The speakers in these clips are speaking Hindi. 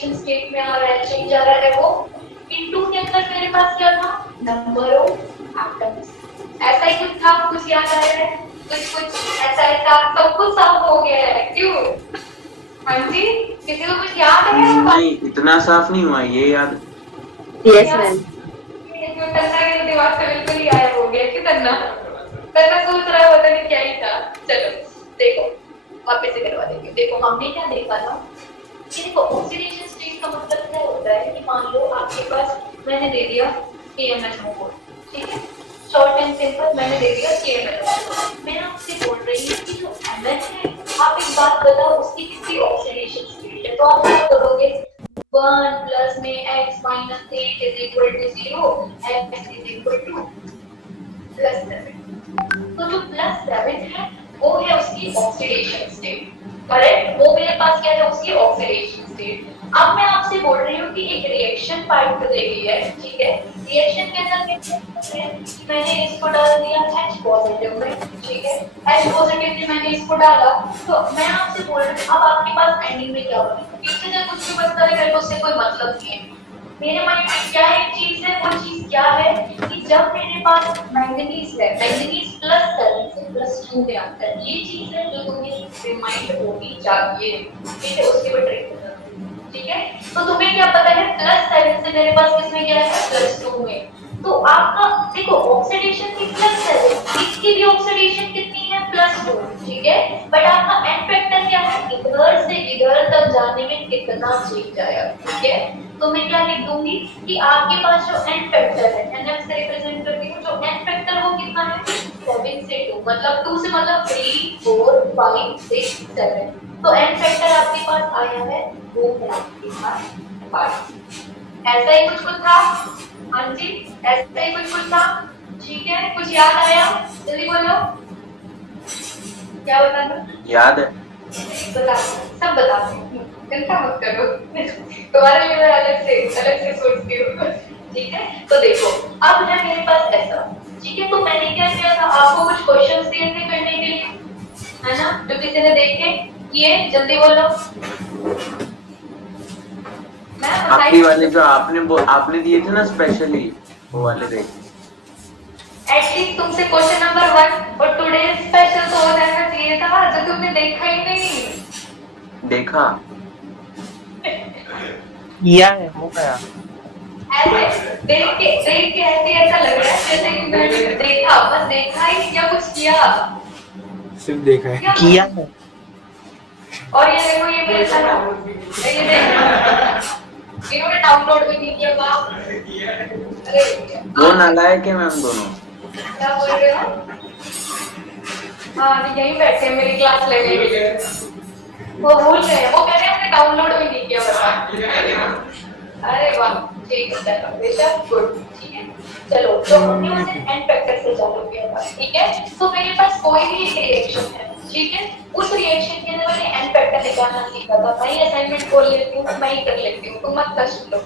ऑक्सीडेशन स्टेट में आ रहा है, चेंज आ रहा है वो। इनटू के अंदर मेरे पास क्या था, नंबर ऑफ एटम्स। ऐसा ही कुछ था, कुछ याद आया है? कुछ ऐसा ही था, सब कुछ साफ हो गया है, क्यों? हाँ जी, किसी को कुछ याद है? नहीं, इतना साफ नहीं हुआ, ये याद। Yes ma'am. तन्ना के दिमाग से बिल्कुल ही गायब हो गया, क्यों तन्ना? तन्ना सोच रहा है पता नहीं क्या ही था। चलो देखो, वापस से करवा देंगे। देखो हमने क्या देखा था कि देखो ऑक्सीडेशन स्टेट का मतलब क्या होता है कि मान लो आपके पास मैंने दे दिया KMnO4, ठीक है, शॉर्ट एंड सिंपल मैंने दे दिया KMnO4। मैं आपसे बोल रही हूँ कि जो Mn है, आप एक बात बताओ उसकी कितनी ऑक्सीडेशन स्टेट है, तो आप क्या करोगे? 1 प्लस में x minus 8 is equal to 0, x is equal to +7। तो जो +7 है वो है उसकी ऑक्सीडेशन स्टेट, करेक्ट? वो मेरे पास क्या है, उसकी ऑक्सीडेशन स्टेट। अब मैं आपसे बोल रही हूँ कि एक रिएक्शन पार्ट दे दी है, ठीक है, रिएक्शन के अंदर मैंने इसको डाल दिया H पॉजिटिव में, ठीक है, H पॉजिटिव में मैंने इसको डाला, तो मैं आपसे बोल रही हूँ अब आपके पास एंडिंग में क्या होगा? पीछे से कुछ भी बचता है, मेरे को उससे कोई मतलब नहीं है। मेरे माइंड में क्या एक चीज है, वो चीज क्या है कि जब मेरे पास मैंगनीज है, मैंगनीज +7 से +2 में आता है, ये चीज है जो तुम्हें रिमाइंड होनी चाहिए, ठीक है, उसके ऊपर ट्रिक करना, ठीक है। तो तुम्हें क्या पता है +7 से मेरे पास किसमें गया है, +2 में, तो आपका देखो ऑक्सीडेशन थी +7, इसकी भी ऑक्सीडेशन कितनी है, +2, ठीक है, बट आपका एन फैक्टर क्या है, इधर से इधर तक जाने में कितना चेंज आया, ठीक है। तो मैं क्या लिख दूंगी कि आपके पास जो एन फैक्टर है, एनएफ से रिप्रेजेंट करती हूँ, जो एन फैक्टर वो कितना है, 7 से 2, मतलब 2 से मतलब 3 4 5 6 7, तो एन फैक्टर आपके पास आया है, वो है आपके पास 5। ऐसा ही कुछ था, हाँ जी, ऐसा ही कुछ था, ठीक है, कुछ याद आया? जल्दी बोलो, क्या बताना? याद है। बता, सब बता दो, चिंता मत करो, तुम्हारे लिए मैं अलग से सोचती हूँ, ठीक है। तो देखो अब है मेरे पास ऐसा, ठीक है, तो मैंने क्या किया था, आपको कुछ क्वेश्चंस दिए थे करने के लिए, है ना, जो किसी ने देखे, ये जल्दी बोलो। आखिरी वाले जो आपने दिए थे ना स्पेशली, वो वाले देख। एटलीस्ट तुमसे क्वेश्चन नंबर 1 और टुडे स्पेशल तो हो जाना चाहिए था, जो तुमने देखा ही नहीं। देखा किया है, हो गया। ऐसे देख के ऐसा लग रहा है जैसे कि मैंने देखा, बस देखा ही या कुछ किया, सिर्फ देखा है, किया है। और ये देखो ये मेरे साथ, ये देखो इन्होंने डाउनलोड भी नहीं किया, वाह। अरे वो नालायक है मैम दोनों। क्या बोल रहे हो? हाँ यहीं बैठे मेरी क्लास लेने के लिए, वो भूल गए, वो कह रहे हैं हमने डाउनलोड भी नहीं किया, बता। अरे वाह, ठीक है, चलो बेशक, गुड, ठीक है। चलो तो हमने उसे एन फैक्टर से चालू किया था, ठीक है। तो मेरे पास कोई भी एक रिएक्शन है, ठीक है, उस रिएक्शन के अंदर मैंने एन फैक्टर निकालना सीखा था। मैं असाइनमेंट खोल लेती हूँ, मैं ही कर लेती हूँ, तुम मत कष्ट लो,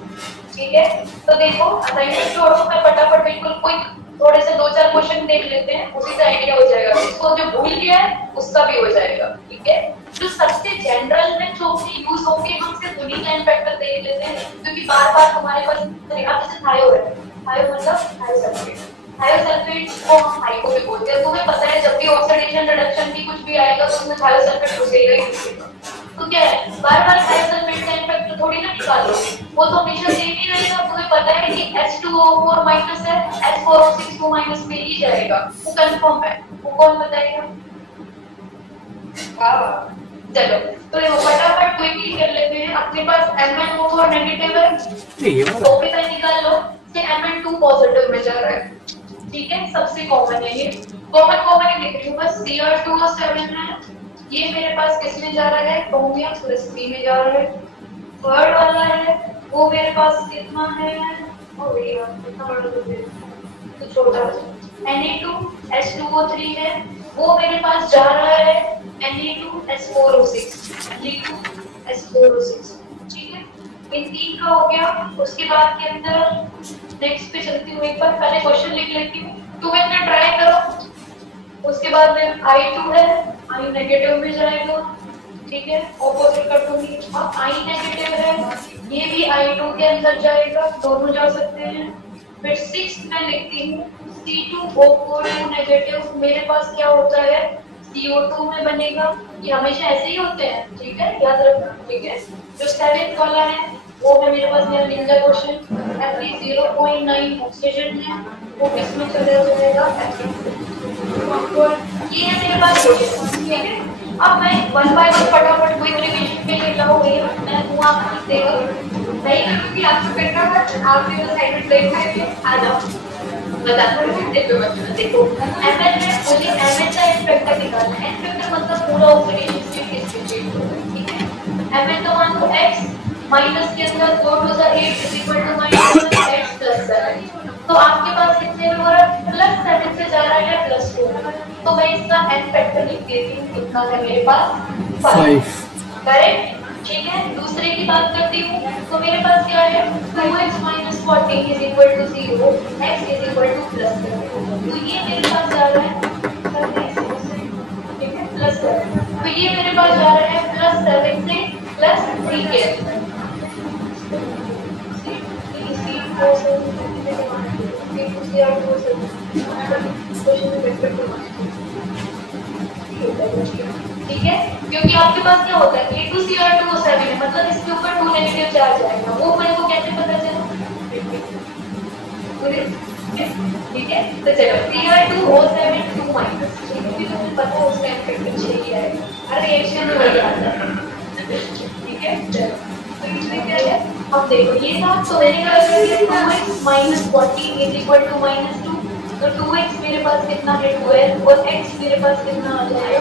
ठीक है। तो देखो असाइनमेंट छोड़ो, मैं फटाफट बिल्कुल कोई थोड़े से 2-4 क्वेश्चन देख लेते हैं, उसी से आइडिया हो जाएगा, इसको जो भूल गया है उसका भी हो जाएगा, ठीक है। जो सबसे जनरल में जो भी यूज होंगे हम सिर्फ उन्हीं का एन फैक्टर देख लेते हैं, क्योंकि बार-बार हमारे पास जैसे थायो है, थायो मतलब थायोसल्फेट, थायोसल्फेट को हम थाइको भी बोलते हैं। तुम्हें पता है जब भी ऑक्सीडेशन रिडक्शन की कुछ भी आएगा तो उसमें थायोसल्फेट घुसेगा ही घुसेगा, तो क्या है बार-बार थायोसल्फेट का एन फैक्टर थोड़ी ना निकालोगे, वो तो हमेशा सेम ही रहेगा। तुम्हें पता है कि H2O4 माइनस है, H4O6 को माइनस में ही जाएगा, वो कंफर्म है, वो कौन बताएगा? चलो तो ये फटाफट क्विकली कर लेते हैं। अपने पास MnO4 नेगेटिव है, तो भी निकाल लो, से Mn2 पॉजिटिव में जा रहा है, ठीक है, सबसे कॉमन है ये, कॉमन ही लिख रही हूँ बस। Cr2O7 है, ये मेरे पास किस में जा रहा है, क्रोमियम +3 में जा रहा है। थर्ड वाला है वो मेरे पास कितना है, ओ यार कितना बड़ा तो छोटा, Na2H2O3 है, वो मेरे पास जा रहा है Na2S4O6, Na2S4O6, ठीक है। इन तीन का हो गया। उसके बाद के अंदर नेक्स्ट पे चलती हूँ, एक बार पहले क्वेश्चन लिख लेती हूँ, तुम इतना ट्राई करो। उसके बाद में I2 है, I नेगेटिव में जाएगा, ठीक है, ऑपोजिट कर दूंगी। अब I नेगेटिव है, ये भी I2 के अंदर जाएगा, दोनों जा सकते हैं। फिर 6 मैं लिखती हूँ C2O4 नेगेटिव, मेरे पास क्या होता है CO2 में बनेगा। ये हमेशा ऐसे ही होते हैं, ठीक है, याद रखना। ठीक है, जो 7th वाला है वो है मेरे पास, मेरा निंजा क्वेश्चन Fe0.9 ऑक्सीजन है, वो किसमें चला जाएगा, ये है मेरे पास क्वेश्चन। ठीक है, अब मैं वन बाय वन फटाफट क्विक रिवीजन पे ले लाऊं भैया, मैं हुआ करते हो नहीं करूंगी, आपको करना है, आप भी असाइनमेंट देख करके आ जाओ, बता दो देखो बच्चों। देखो एमएल में मुझे एमएल का इंस्पेक्टर निकालना है, इंस्पेक्टर मतलब पूरा ऑपरेशन स्टेट किसके स्टेट को, ठीक है। एमएल तो मान लो x माइनस के अंदर 4 to the 8 is equal to minus x plus 7, तो आपके पास कितने में हो रहा है, प्लस 7 से जा रहा है प्लस 2, तो मैं इसका n फैक्टर लिख देती हूँ, कितना है मेरे पास 5, करेक्ट। ठीक है, दूसरे की बात करती हूँ, तो मेरे पास क्या है 2x minus 14 is equal to 0, x is equal to plus 7, तो ये मेरे पास जा रहा है, ठीक है, प्लस 7, तो ये मेरे पास जा रहा है प्लस 7 से प्लस 3 के अंदर। ठीक है, क्योंकि आपके पास क्या होता है A2Cr2O7 मतलब इसके ऊपर 2 नेगेटिव चार्ज आएगा, वो मेरे को कैसे पता चला, ठीक है। तो चलो Cr2O7 2 माइनस, क्योंकि मुझे पता है उसका इफेक्ट चाहिए आएगा, हर रिएक्शन में वही आता है, ठीक है। चलो तो इसमें क्या है, अब देखो ये था, तो मैंने क्या किया 2x minus 14 is equal to minus 2, तो 2x मेरे पास कितना है 12 और x मेरे पास कितना आ जाएगा,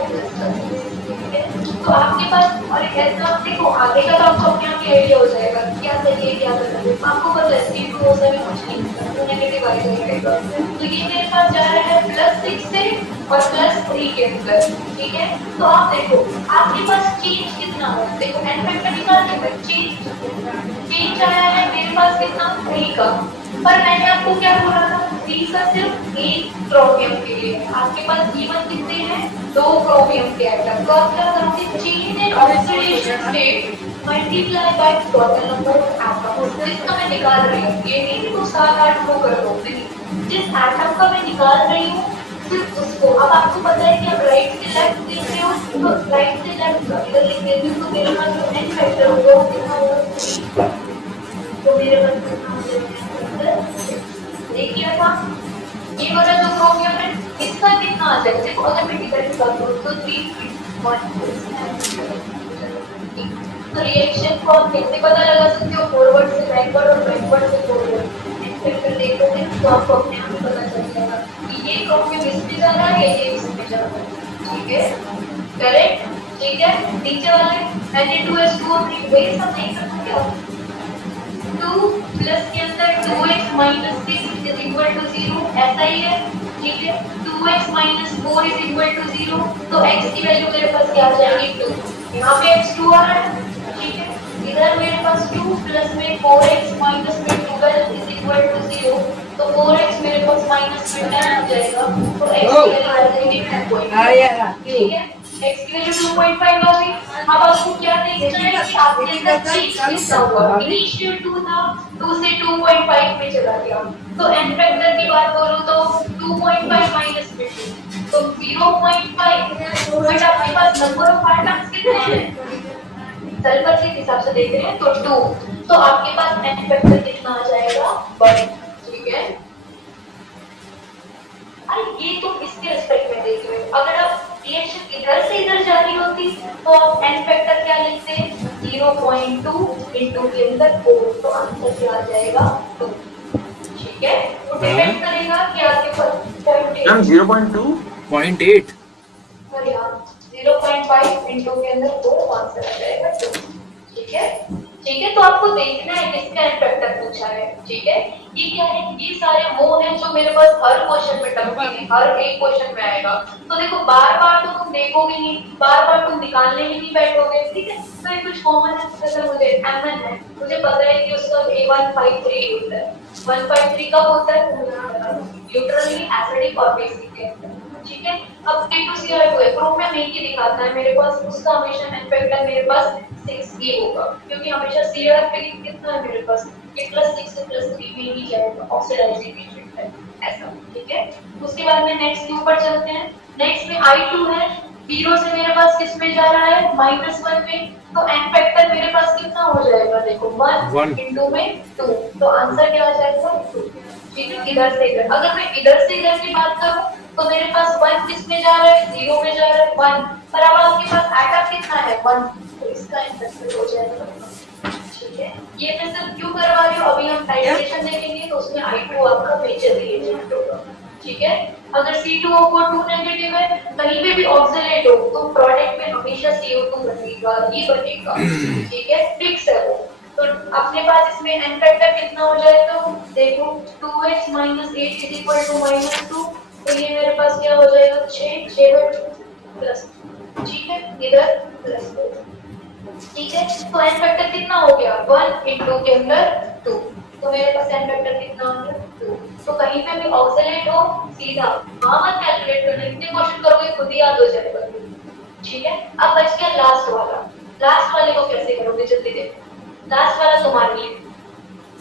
ठीक है। तो आपके पास और ऐसा देखो आगे का तो आपको अपने आप आइडिया हो जाएगा क्या सही है क्या गलत है, आपको पता है C2O7 कुछ नहीं होता, नेगेटिव आ जाएगा, तो ये मेरे पास जा रहा है +6 से और +3 के अंदर, ठीक है। तो आप देखो आपके पास चेंज कितना है, देखो n फैक्टर निकाल के चेंज आया है मेरे पास कितना 3 का, पर मैंने आपको क्या बोला था 3 का सिर्फ एक क्रोमियम के लिए, आपके पास E1 कितने हैं 2 क्रोमियम के एटम, तो आप क्या करोगे change in oxidation state multiply by total number of atoms, इसका मैं निकाल रही हूँ, ये नहीं कि 7-8 को कर दो, जिस एटम का मैं निकाल रही हूँ सिर्फ उसको। अब आपको पता है कि आप राइट से लेफ्ट देख रहे हो, तो राइट से लेफ्ट इधर लिख देती हूँ, तो मेरे पास जो n फैक्टर होगा वो कितना होगा, तो मेरे पास कितना हो जाएगा, देखिए था ये वाला जो क्रोमियम है इसका कितना आ जाएगा, देखो अगर मैं डिवाइड कर दूं तो 3.1, तो रिएक्शन को आप कैसे पता लगा सकते हो, फॉरवर्ड से बैकवर्ड और बैकवर्ड से फॉरवर्ड, फिर देखोगे तो आपको अपने आप ही पता चल जाएगा कि ये क्रोमियम इसमें जा रहा है ये इसमें जा रहा है, ठीक है, करेक्ट। ठीक है, नीचे वाले Na2H2O3 वही सब नहीं करना क्या, 2 प्लस के अंदर 2x minus 6 is equal to 0, ऐसा ही है, ठीक है। 2x minus 4 is equal to 0, तो x की वैल्यू मेरे पास क्या आ जाएगी 2, यहाँ पे x 2 आ रहा है, ठीक है। इधर मेरे पास 2 प्लस में 4x माइनस में 12 is equal to 0, तो 4x मेरे पास माइनस में 10 हो जाएगा, तो x की वैल्यू आ जाएगी 2.5, ठीक है। x की वैल्यू 2.5 होगी। अब आपको क्या देखना है कि आपके अंदर चेंज कितना हुआ, इनिशियल 2 था 2 से 2.5 में चला गया, तो n फैक्टर की बात करूं तो 2.5 माइनस में 2, तो 0.5, बट आपके पास नंबर ऑफ एटम्स कितने हैं, तलपट के हिसाब से देख रहे हैं तो 2, तो आपके पास n फैक्टर कितना आ जाएगा 1, ठीक है। अरे ये तो इसके रिस्पेक्ट में देख रहे हो, अगर आप रिएक्शन इधर से इधर जा रही होती तो आप n फैक्टर क्या लिखते 0.2 इनटू के अंदर 4, तो आंसर क्या आ जाएगा 2, ठीक है। तो डिपेंड करेगा कि आपके पास मैम 0.2 0.8 और यहाँ 0.5 इनटू के अंदर 4, आंसर आ जाएगा 2, ठीक है। ठीक है, तो आपको देखना है किसका n फैक्टर पूछा है, ठीक है। ये क्या है, ये सारे वो हैं जो मेरे पास हर क्वेश्चन में टपकेंगे, हर एक क्वेश्चन में आएगा, तो देखो बार-बार तो तुम देखोगे नहीं, बार-बार तुम निकालने ही नहीं बैठोगे, ठीक है। तो ये कुछ कॉमन है, जैसे मुझे mn है, मुझे पता है कि उसका A153 होता है, 153 कब होता है न्यूट्रली एसिडिक और बेसिक के अंदर, ठीक है। अब C2CR2 है, प्रूफ में नहीं ही दिखाता है मेरे पास, उसका हमेशा n फैक्टर मेरे पास 6 ही होगा, क्योंकि हमेशा CR पे कितना है मेरे पास, ये +6 से +3 में ही जाएगा, ऑक्सीडाइजिंग एजेंट है ऐसा, ठीक है। उसके बाद में नेक्स्ट के ऊपर चलते हैं। नेक्स्ट में I2 है, 0 से मेरे पास किस में जा रहा है, -1 में, तो n फैक्टर मेरे पास कितना हो जाएगा, देखो 1 इंटू में 2, तो आंसर क्या आ जाएगा 2, ठीक है। इधर से इधर, अगर मैं इधर से इधर की बात करूं तो मेरे पास 1 किस में जा रहा है, 0 में जा रहा है 1, पर अब आपके पास आटा कितना है 1, तो इसका आंसर हो जाएगा, ठीक है। ये मैं सब क्यों करवा रही हूँ, अभी हम टाइट्रेशन देखेंगे तो उसमें I2 आपका मेजर रिएजेंट होगा, ठीक है। अगर C2O2 नेगेटिव है, कहीं पे भी ऑक्सीलेट हो तो प्रोडक्ट में हमेशा CO2 बनेगा, ये बनेगा, ठीक है, फिक्स है वो। तो अपने पास इसमें n फैक्टर कितना हो जाए, तो देखो 2x - 8 = -2, तो ये मेरे पास क्या हो जाएगा 6 प्लस, ठीक है, इधर प्लस, ठीक है। तो n फैक्टर कितना हो गया 1 इंटू के अंदर 2, तो मेरे पास n फैक्टर कितना हो गया 2। तो कहीं पे भी ऑक्सीलेट हो सीधा हाँ मत कैलकुलेट करना, इतने क्वेश्चन करोगे खुद ही याद हो जाएगा, ठीक है। अब बच गया लास्ट वाला, लास्ट वाले को कैसे करोगे जल्दी देखो, लास्ट वाला तुम्हारे लिए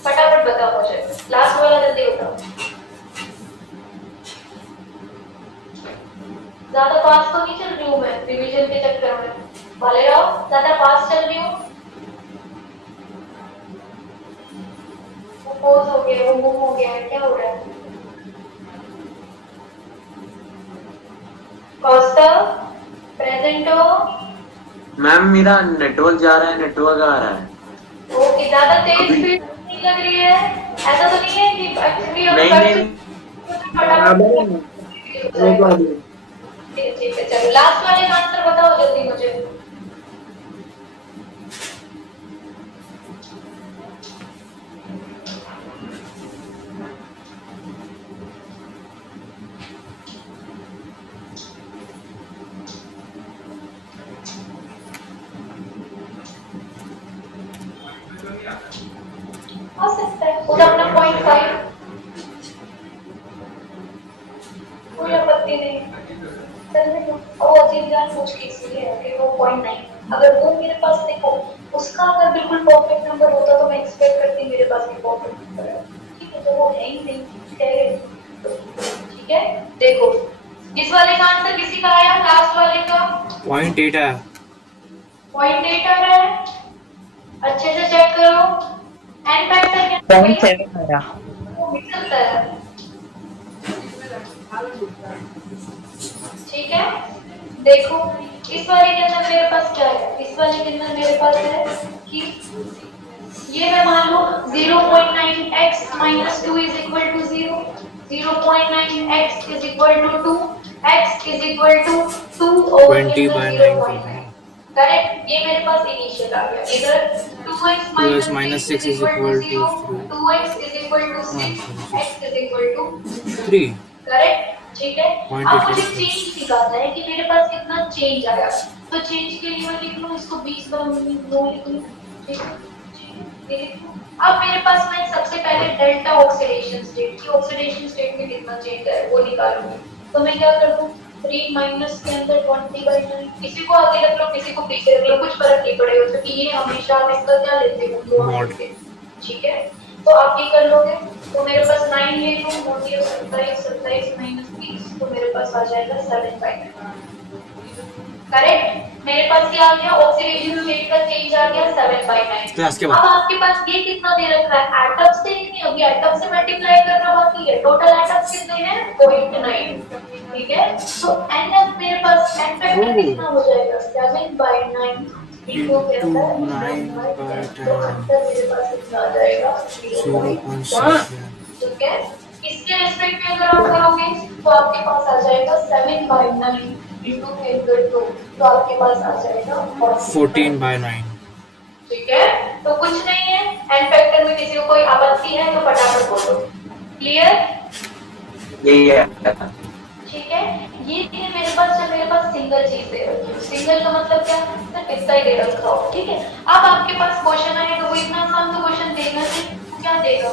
फटाफट बताओ मुझे, लास्ट वाला जल्दी बताओ, ज्यादा फास्ट तो नहीं चल रही हूँ मैं रिवीजन के चक्कर में, वाले रहो, ज्यादा फास्ट चल रही हूँ, वो पोज हो गया, वो मूव हो गया, क्या हो रहा है, कौस्तव प्रेजेंट हो, मैम मेरा नेटवर्क जा रहा है, नेटवर्क आ रहा है, ओके, ज्यादा तेज स्पीड नहीं लग रही है, ऐसा तो नहीं है कि एक्चुअली अब नहीं ठीक है, चलो लास्ट वाले का आंसर बताओ जल्दी मुझे, हो सकता है वो अपना 0.5, कोई आपत्ति नहीं, चलने दो। और अजीब जान पूछ के इसलिए है कि वो 0.9, अगर वो मेरे पास देखो उसका अगर बिल्कुल परफेक्ट नंबर होता तो मैं एक्सपेक्ट करती मेरे पास भी परफेक्ट नंबर है, ठीक है, तो वो है ही नहीं, ठीक है। देखो इस वाले का आंसर किसी का आया, लास्ट वाले का 0.8 है, 0.8 आ रहा है, अच्छे से चेक करो, एन फैक्टर क्या 0.7 आ रहा, वो निकलता है, ठीक है। देखो इस वाले के अंदर मेरे पास क्या है, इस वाले के अंदर मेरे पास है कि ये मैं मान लो 0.9x - 2 = 0, 0.9x = 2, x = 2 20/9 करेक्ट, ये मेरे पास इनिशियल आ गया, इधर 2x - 6 = 0, 2x = 6, x = 3, करेक्ट, ठीक है। अब मुझे चेंज दिखाता है कि मेरे पास कितना चेंज आया, तो चेंज के लिए मैं लिख लूं इसको 20/9 लिख लूं, ठीक है। अब मेरे पास मैं सबसे पहले डेल्टा ऑक्सीडेशन स्टेट की, ऑक्सीडेशन स्टेट में कितना चेंज है वो निकालूंगी, तो मैं क्या कर दूं 3 माइनस के अंदर 20/9, किसी को आगे रख लो किसी को पीछे रख लो, कुछ फर्क नहीं पड़ेगा क्योंकि ये हमेशा आप इसका क्या लेते हो मॉड, ठीक है। तो आप ये कर लोगे, तो मेरे पास 9 ले लूं, 27 - 30, तो मेरे पास आ जाएगा 7/9, करेक्ट। मेरे पास क्या आ गया, ऑक्सीडेशन स्टेट का चेंज आ गया 7/9। अब आपके पास ये कितना दे रखा है, एटम से नहीं, अभी एटम से मल्टीप्लाई करना बाकी है, टोटल एटम्स कितने हैं 0.9, ठीक है। तो n अब मेरे पास n फैक्टर कितना हो जाएगा 7/9 इंटू के अंदर 9/10, तो आंसर मेरे पास कितना आ जाएगा 0.7, ठीक है। इसके रिस्पेक्ट में अगर आप करोगे तो आपके पास आ जाएगा 7/9 इंटू के अंदर 2, तो आपके पास आ जाएगा 14/9, ठीक है। तो कुछ नहीं है, n फैक्टर में किसी को कोई आपत्ति है तो फटाफट बोलो, क्लियर, यही है, ठीक है। ये है मेरे पास, जब मेरे पास सिंगल चीज दे रखी है, सिंगल का मतलब क्या, सिर्फ इसका ही दे रखा हो, ठीक है। अब आपके पास क्वेश्चन आए तो वो इतना आसान तो क्वेश्चन देना चाहिए, क्या देगा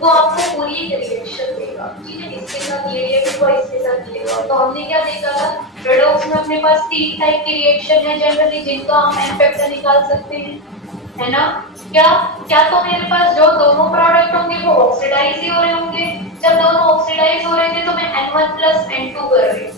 वो आपको पूरी एक रिएक्शन देगा, ठीक है, इसके साथ ये रिएक्ट हुआ, इसके साथ ये हुआ। तो हमने क्या देखा था, रेडॉक्स में अपने पास 3 टाइप की रिएक्शन है जनरली, जिनका हम एंड फैक्टर निकाल सकते हैं, है ना। क्या क्या तो मेरे पास जो दोनों प्रोडक्ट होंगे वो ऑक्सीडाइज ही हो रहे होंगे। जब दोनों ऑक्सीडाइज हो रहे थे तो मैं N1 प्लस N2 कर रही हूँ।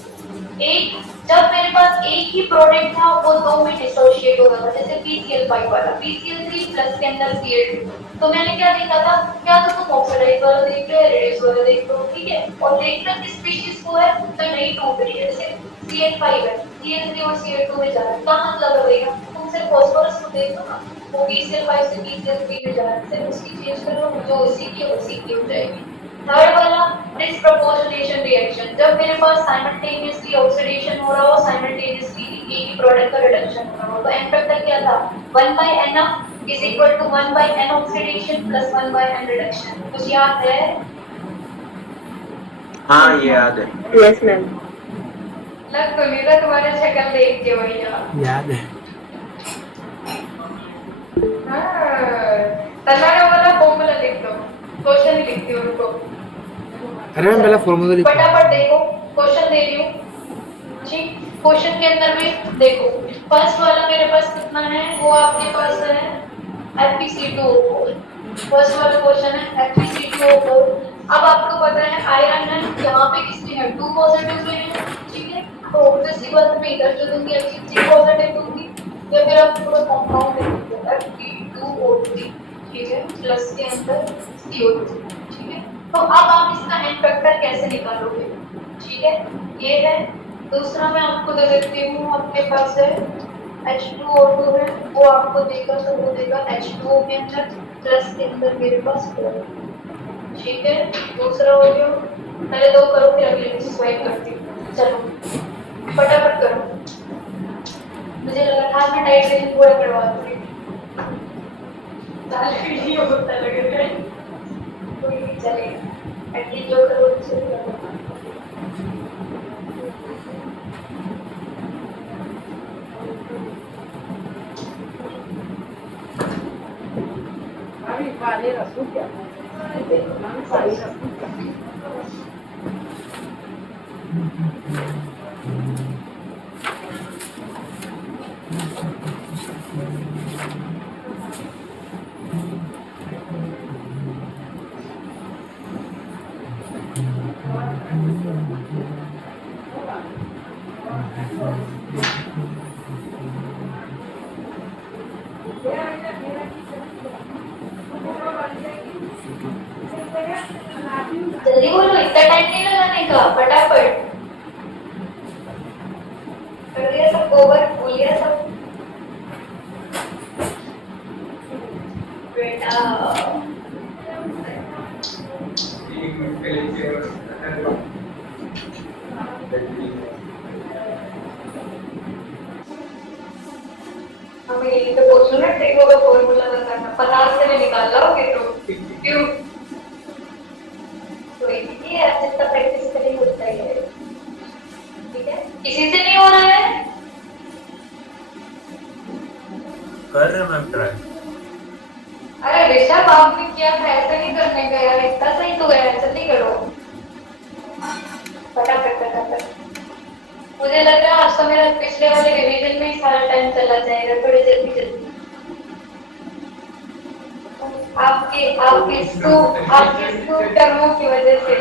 एक जब मेरे पास एक ही प्रोडक्ट था वो दो में डिसोशिएट हो रहा था, जैसे PCl5 वाला, PCl3 प्लस के अंदर Cl2। तो मैंने क्या देखा था, क्या तो तुम ऑक्सीडाइज वाला देख रहे हो, रेडियस वाला देख रहे हो, ठीक है, और देखना किस स्पीशीज को है, तो नहीं टूट रही है, जैसे Cl5 है, Cl3 और Cl2 में जा रहा है, क्या मतलब रहेगा, तुम सिर्फ फास्फोरस को देख लो ना, वो PCl5 से PCl3 में जा रहा है, सिर्फ उसकी चेंज कर लो, जो उसी की हो जाएगी। थर्ड वाला डिस्प्रोपोर्शनेशन रिएक्शन, जब मेरे पास साइमल्टेनियसली ऑक्सीडेशन हो रहा हो, साइमल्टेनियसली एक ही प्रोडक्ट का रिडक्शन हो रहा हो, तो एन फैक्टर क्या था, 1/Nf is equal to 1/N oxidation plus 1/N reduction. कुछ याद है? हाँ ये याद है। Yes ma'am. लग तो नहीं रहा तुम्हारे शक्ल देख के भैया। याद है। तन्नाने वाला फॉर्मूला लिख दो, क्वेश्चन ही लिखती हूँ उनको। अरे मैं पहले फॉर्मूला लिखता हूँ। फटाफट देखो, क्वेश्चन दे रही हूँ, ठीक। क्वेश्चन के अंदर भी देखो, फर्स्ट वाला मेरे पास कितना है, वो आपके पास है FeC2O4। फर्स्ट वाला क्वेश्चन है FeC2O4। अब आपको पता है आयरन है, यहाँ पे किसमें है, 2 पॉजिटिव में है, ठीक है, तो ऑब्वियस सी बात मैं इधर जो दूंगी अच्छी पॉजिटिव दूंगी, या फिर आप पूरा कंपाउंड लिखोगे Fe2O3, ठीक है, प्लस के अंदर CO2, ठीक है। तो अब आप इसका एन फैक्टर कैसे निकालोगे, ठीक है, ये है। दूसरा मैं आपको दे देती हूँ, आपके पास है H2O2 है, वो आपको देगा, तो वो देगा H2O के अंदर प्लस के अंदर मेरे पास 4, ठीक है। दूसरा हो गया, पहले 2 करो फिर अगले स्वाइप करती हूँ, चलो फटाफट करो, मुझे लगा था मैं टाइट रेंज पूरा करवा दूंगी, वीडियो होता लग रहा है, कोई नहीं चलेगा, एटलीस्ट जो करो उसे करो। अभी पानी रखूं क्या? पानी रखूं क्या? जल्दी बोलो, इतना टाइम नहीं लगाने का, फटाफट कर दिया सब, ओवर बोल दिया सब बेटा। हमें यही तो पूछ लो ना, टेको का फॉर्मूला बताना, 50 से भी निकाल लोगे तो क्यों, कोई नहीं है, जितना प्रैक्टिस करें उतना ही है, ठीक है। किसी से नहीं हो रहा है, कर रहे मैम ट्राई। अरे ऋषभ आपने किया था, ऐसा नहीं करने का यार, इतना सही तो गया, जल्दी करो फटाफट फटाफट। मुझे लग रहा है आज तो मेरा पिछले वाले रिवीजन में ही सारा टाइम चला जाएगा, थोड़ी जल्दी जल्दी। आपके स्कूल कर्मों की वजह से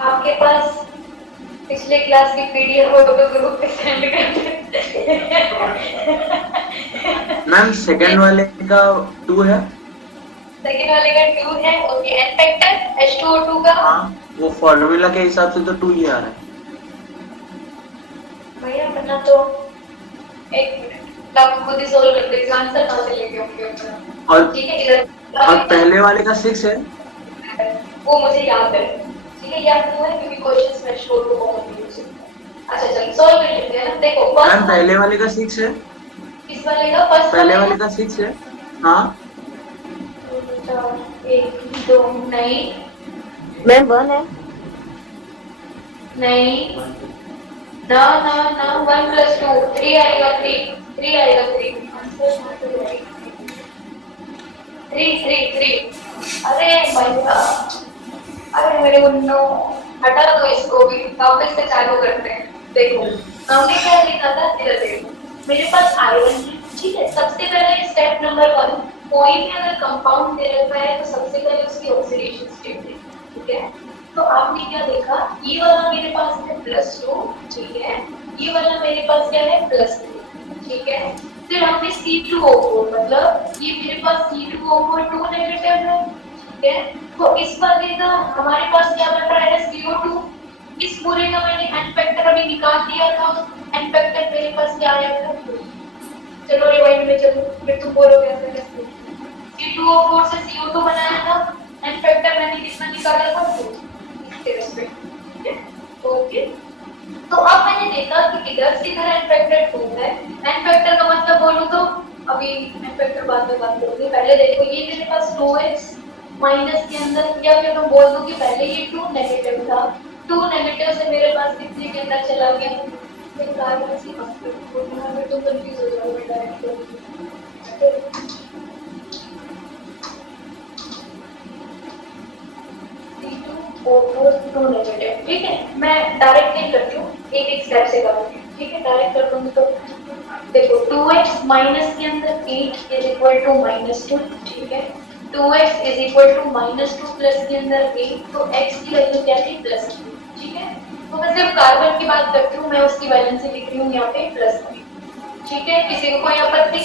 आपके पास पिछले क्लास की पीडीएफ फोटो ग्रुप पे सेंड कर दे। मैम सेकंड वाले का 2 है। सेकंड वाले का 2 है, ओके। एन फैक्टर H2O2 का, हाँ वो फॉर्मूला के हिसाब से तो 2 ही आ रहा है भैया अपना तो 1 मिनट आप खुद ही सोल्व कर दीजिए, आंसर कहाँ से लेके होंगे अपना, और ठीक है। इधर और पहले वाले का 6 है, वो मुझे याद है, ठीक है, याद नहीं है क्योंकि क्वेश्चंस में शो को बहुत यूज होता है। अच्छा चलो सॉल्व कर लेते हैं ना। देखो मैम पहले वाले का 6 है, इस वाले का फर्स्ट पहले वाले का 6 है। हाँ 1 2 नहीं मैम 1 है। नहीं, ना ना ना, 1 + 2 3 आएगा, 3 आएगा, 3। अरे भैया, अरे मेरे उन्नो, हटा दो इसको भी, वापस से चालू करते हैं। देखो हमने क्या लिखा था, इधर देखो, मेरे पास आयरन है, ठीक है। सबसे पहले स्टेप नंबर 1, कोई भी अगर कंपाउंड दे रखा है तो सबसे पहले उसकी ऑक्सीडेशन स्टेट है, ठीक है। तो आपने क्या देखा, ये वाला मेरे पास है +2, ठीक है। ये वाला मेरे पास क्या है, +3, ठीक है। फिर हमने C2O4, मतलब ये मेरे पास C2O4 2 नेगेटिव है, ठीक है। तो इस वाले का हमारे पास क्या बन रहा है, CO2। इस पूरे का मैंने n फैक्टर अभी निकाल दिया था, n फैक्टर मेरे पास क्या आया था, 2। चलो रिवाइंड में चलो, फिर तुम बोलोगे ऐसा कैसे। C2O4 से CO2 बनाया था, n फैक्टर मैंने कितना निकाला था, 2। इसके रेस्पेक्ट, ठीक है, ओके। तो अब मैंने देखा कि इधर से इधर n फैक्टर 2 है। n फैक्टर का मतलब बोलूं तो अभी n फैक्टर बाद में बात करूंगी, पहले देखो ये मेरे पास 2x माइनस के अंदर, या फिर मैं बोल दूं कि पहले ये 2 नेगेटिव था, 2 नेगेटिव से मेरे पास कितने के अंदर चला गया, फिर कार्बन सी बात करूं, फिर तुम कंफ्यूज हो जाओगे डायरेक्ट। O4 नेगेटिव, ठीक है। मैं डायरेक्ट नहीं करती हूँ, एक एक स्टेप से करूँगी, ठीक है। डायरेक्ट कर दूंगी तो देखो 2x माइनस के अंदर 8 = -2, ठीक है। 2x = -2 प्लस के अंदर 8, तो x की वैल्यू क्या थी, +3, ठीक है। तो मैं सिर्फ कार्बन की बात करती हूँ, मैं उसकी वैलेंसी लिख रही हूँ यहाँ पे +3, ठीक है। किसी को कोई आपत्ति,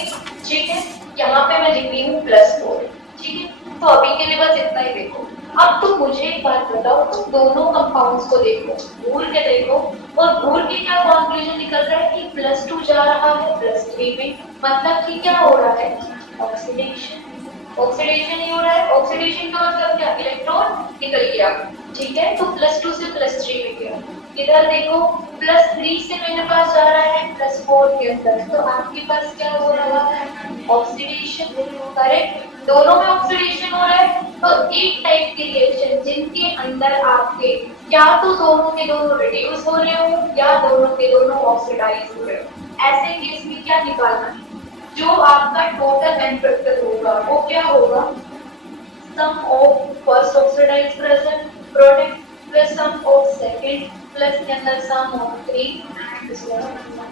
ठीक है। यहाँ पे मैं लिख रही हूँ +4, ठीक है। तो अभी के लिए बस इतना ही देखो। अब तुम मुझे एक बात बताओ, तुम दोनों कंपाउंड्स को देखो, घूर के देखो, और घूर के क्या कंक्लूजन निकल रहा है कि +2 जा रहा है +3 में, मतलब कि क्या हो रहा है, ऑक्सीडेशन। ऑक्सीडेशन ही हो रहा है। ऑक्सीडेशन का मतलब क्या, इलेक्ट्रॉन निकल गया, ठीक है। तो +2 से +3 में गया। इधर देखो +3 से मेरे पास जा रहा है +4 के अंदर, तो आपके पास क्या हो रहा है, ऑक्सीडेशन, करेक्ट। दोनों में ऑक्सीडेशन हो रहा है। तो एक टाइप की रिएक्शन जिनके अंदर आपके या तो दोनों के दोनों रिड्यूस हो रहे हो या दोनों के दोनों ऑक्सीडाइज हो रहे हो, ऐसे केस में क्या निकालना है, जो आपका टोटल n फैक्टर होगा वो क्या होगा, sum of first oxidised product plus sum of second plus के अंदर सम ऑफ 3,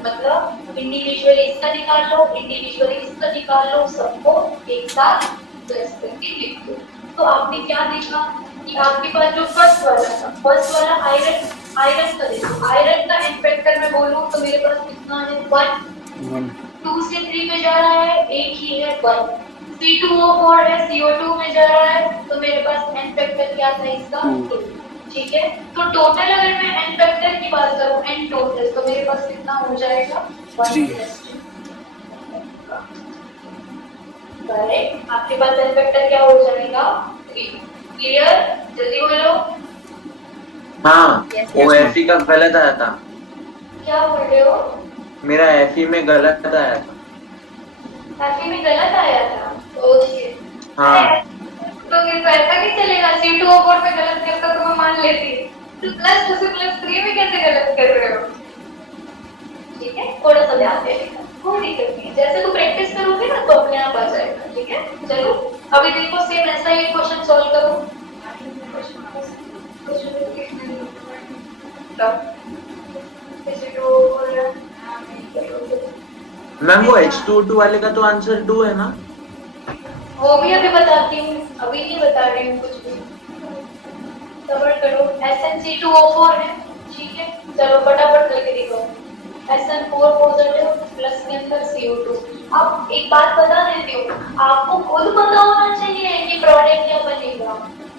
मतलब इंडिविजुअली इसका निकाल लो, इंडिविजुअली इसका निकाल लो, सबको एक साथ प्लस करके लिख दो। तो आपने क्या देखा कि आपके पास जो फर्स्ट वाला था, फर्स्ट वाला आयरन का देखो, आयरन का n फैक्टर में बोलूं तो मेरे पास कितना है, 1। 2 से 3 में जा रहा है, एक ही है 1। C2O4 है, CO2 में जा रहा है, तो मेरे पास n फैक्टर क्या था इसका, 2, ठीक है। तो टोटल अगर मैं n फैक्टर की बात करूं, n टोटल, तो मेरे पास कितना हो जाएगा, 1 + 2। करेक्ट, आपके पास n फैक्टर क्या हो जाएगा, 3। क्लियर, जल्दी बोलो। हाँ, वो एफी का गलत आया था, क्या बोल रहे हो, मेरा एफी में गलत आया था। एफी में गलत आया था, ओके। हाँ, तो फिर ऐसा नहीं चलेगा, C2O4 में गलत करता तो मैं मान लेती, तो +2 से +3 में कैसे गलत कर रहे हो, ठीक है। थोड़ा सा ध्यान देना, कोई दिक्कत नहीं, जैसे तू प्रैक्टिस करोगे ना तो अपने आप आ जाएगा, ठीक है। चलो अभी देखो सेम ऐसा ही क्वेश्चन सॉल्व करो। मैम वो H2O2 वाले का तो आंसर 2 है ना, वो भी अभी बताती हूँ, अभी नहीं बता रही हूँ कुछ भी, सब्र करो। SnC2O4 है, ठीक है। चलो फटाफट करके देखो, SN4 पॉजिटिव प्लस के अंदर CO2। अब एक बात बता देती हूँ, आपको खुद पता होना चाहिए कि प्रोडक्ट क्या बनेगा।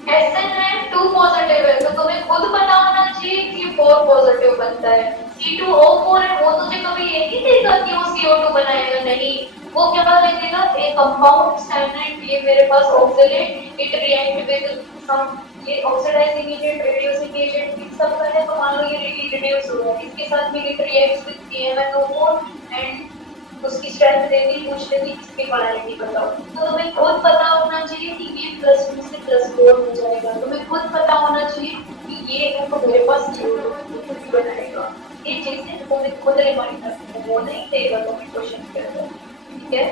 Sn है 2 पॉजिटिव है, तो तुम्हें खुद पता होना चाहिए कि 4 पॉजिटिव बनता है। C2O4 है, वो तुझे कभी ये नहीं देगा कि वो CO2 बनाएगा, नहीं, वो क्या देगा, एक कंपाउंड साइनाइड, ये मेरे पास oxidate, it react with some, ये ऑक्सीडाइजिंग एजेंट, रिड्यूसिंग एजेंट, इस सब का है, तो मान लो ये रिड्यूस हो रहा है, इसके साथ में it reacts with CmNO4 and उसकी स्ट्रेंथ देती, पूछ लेती इसकी पोलैरिटी बताओ। तो तुम्हें खुद पता होना चाहिए कि ये +2 से +4 हो जाएगा, तुम्हें खुद पता होना चाहिए कि ये है तो मेरे पास CO2 बनाएगा। ये चीजें तुम्हें खुद रिमाइंड रखनी है, वो नहीं देगा तुम्हें क्वेश्चन के अंदर, ठीक है?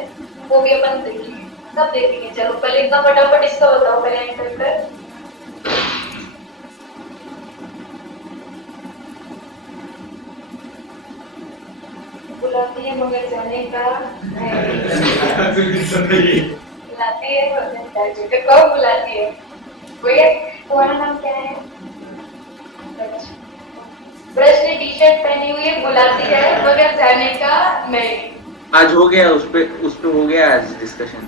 वो भी अपन देखेंगे, सब देखेंगे। चलो पहले इतना फटाफट इसका बताओ, पहले एंटर कर। बुलाती है मगर जाने का बुलाती है मगर कब बुलाती है? भैया तुम्हारा नाम क्या है? ब्रश ने टी शर्ट पहनी हुई है, बुलाती है मगर जाने का नहीं। आज हो गया, उस पे हो गया आज डिस्कशन।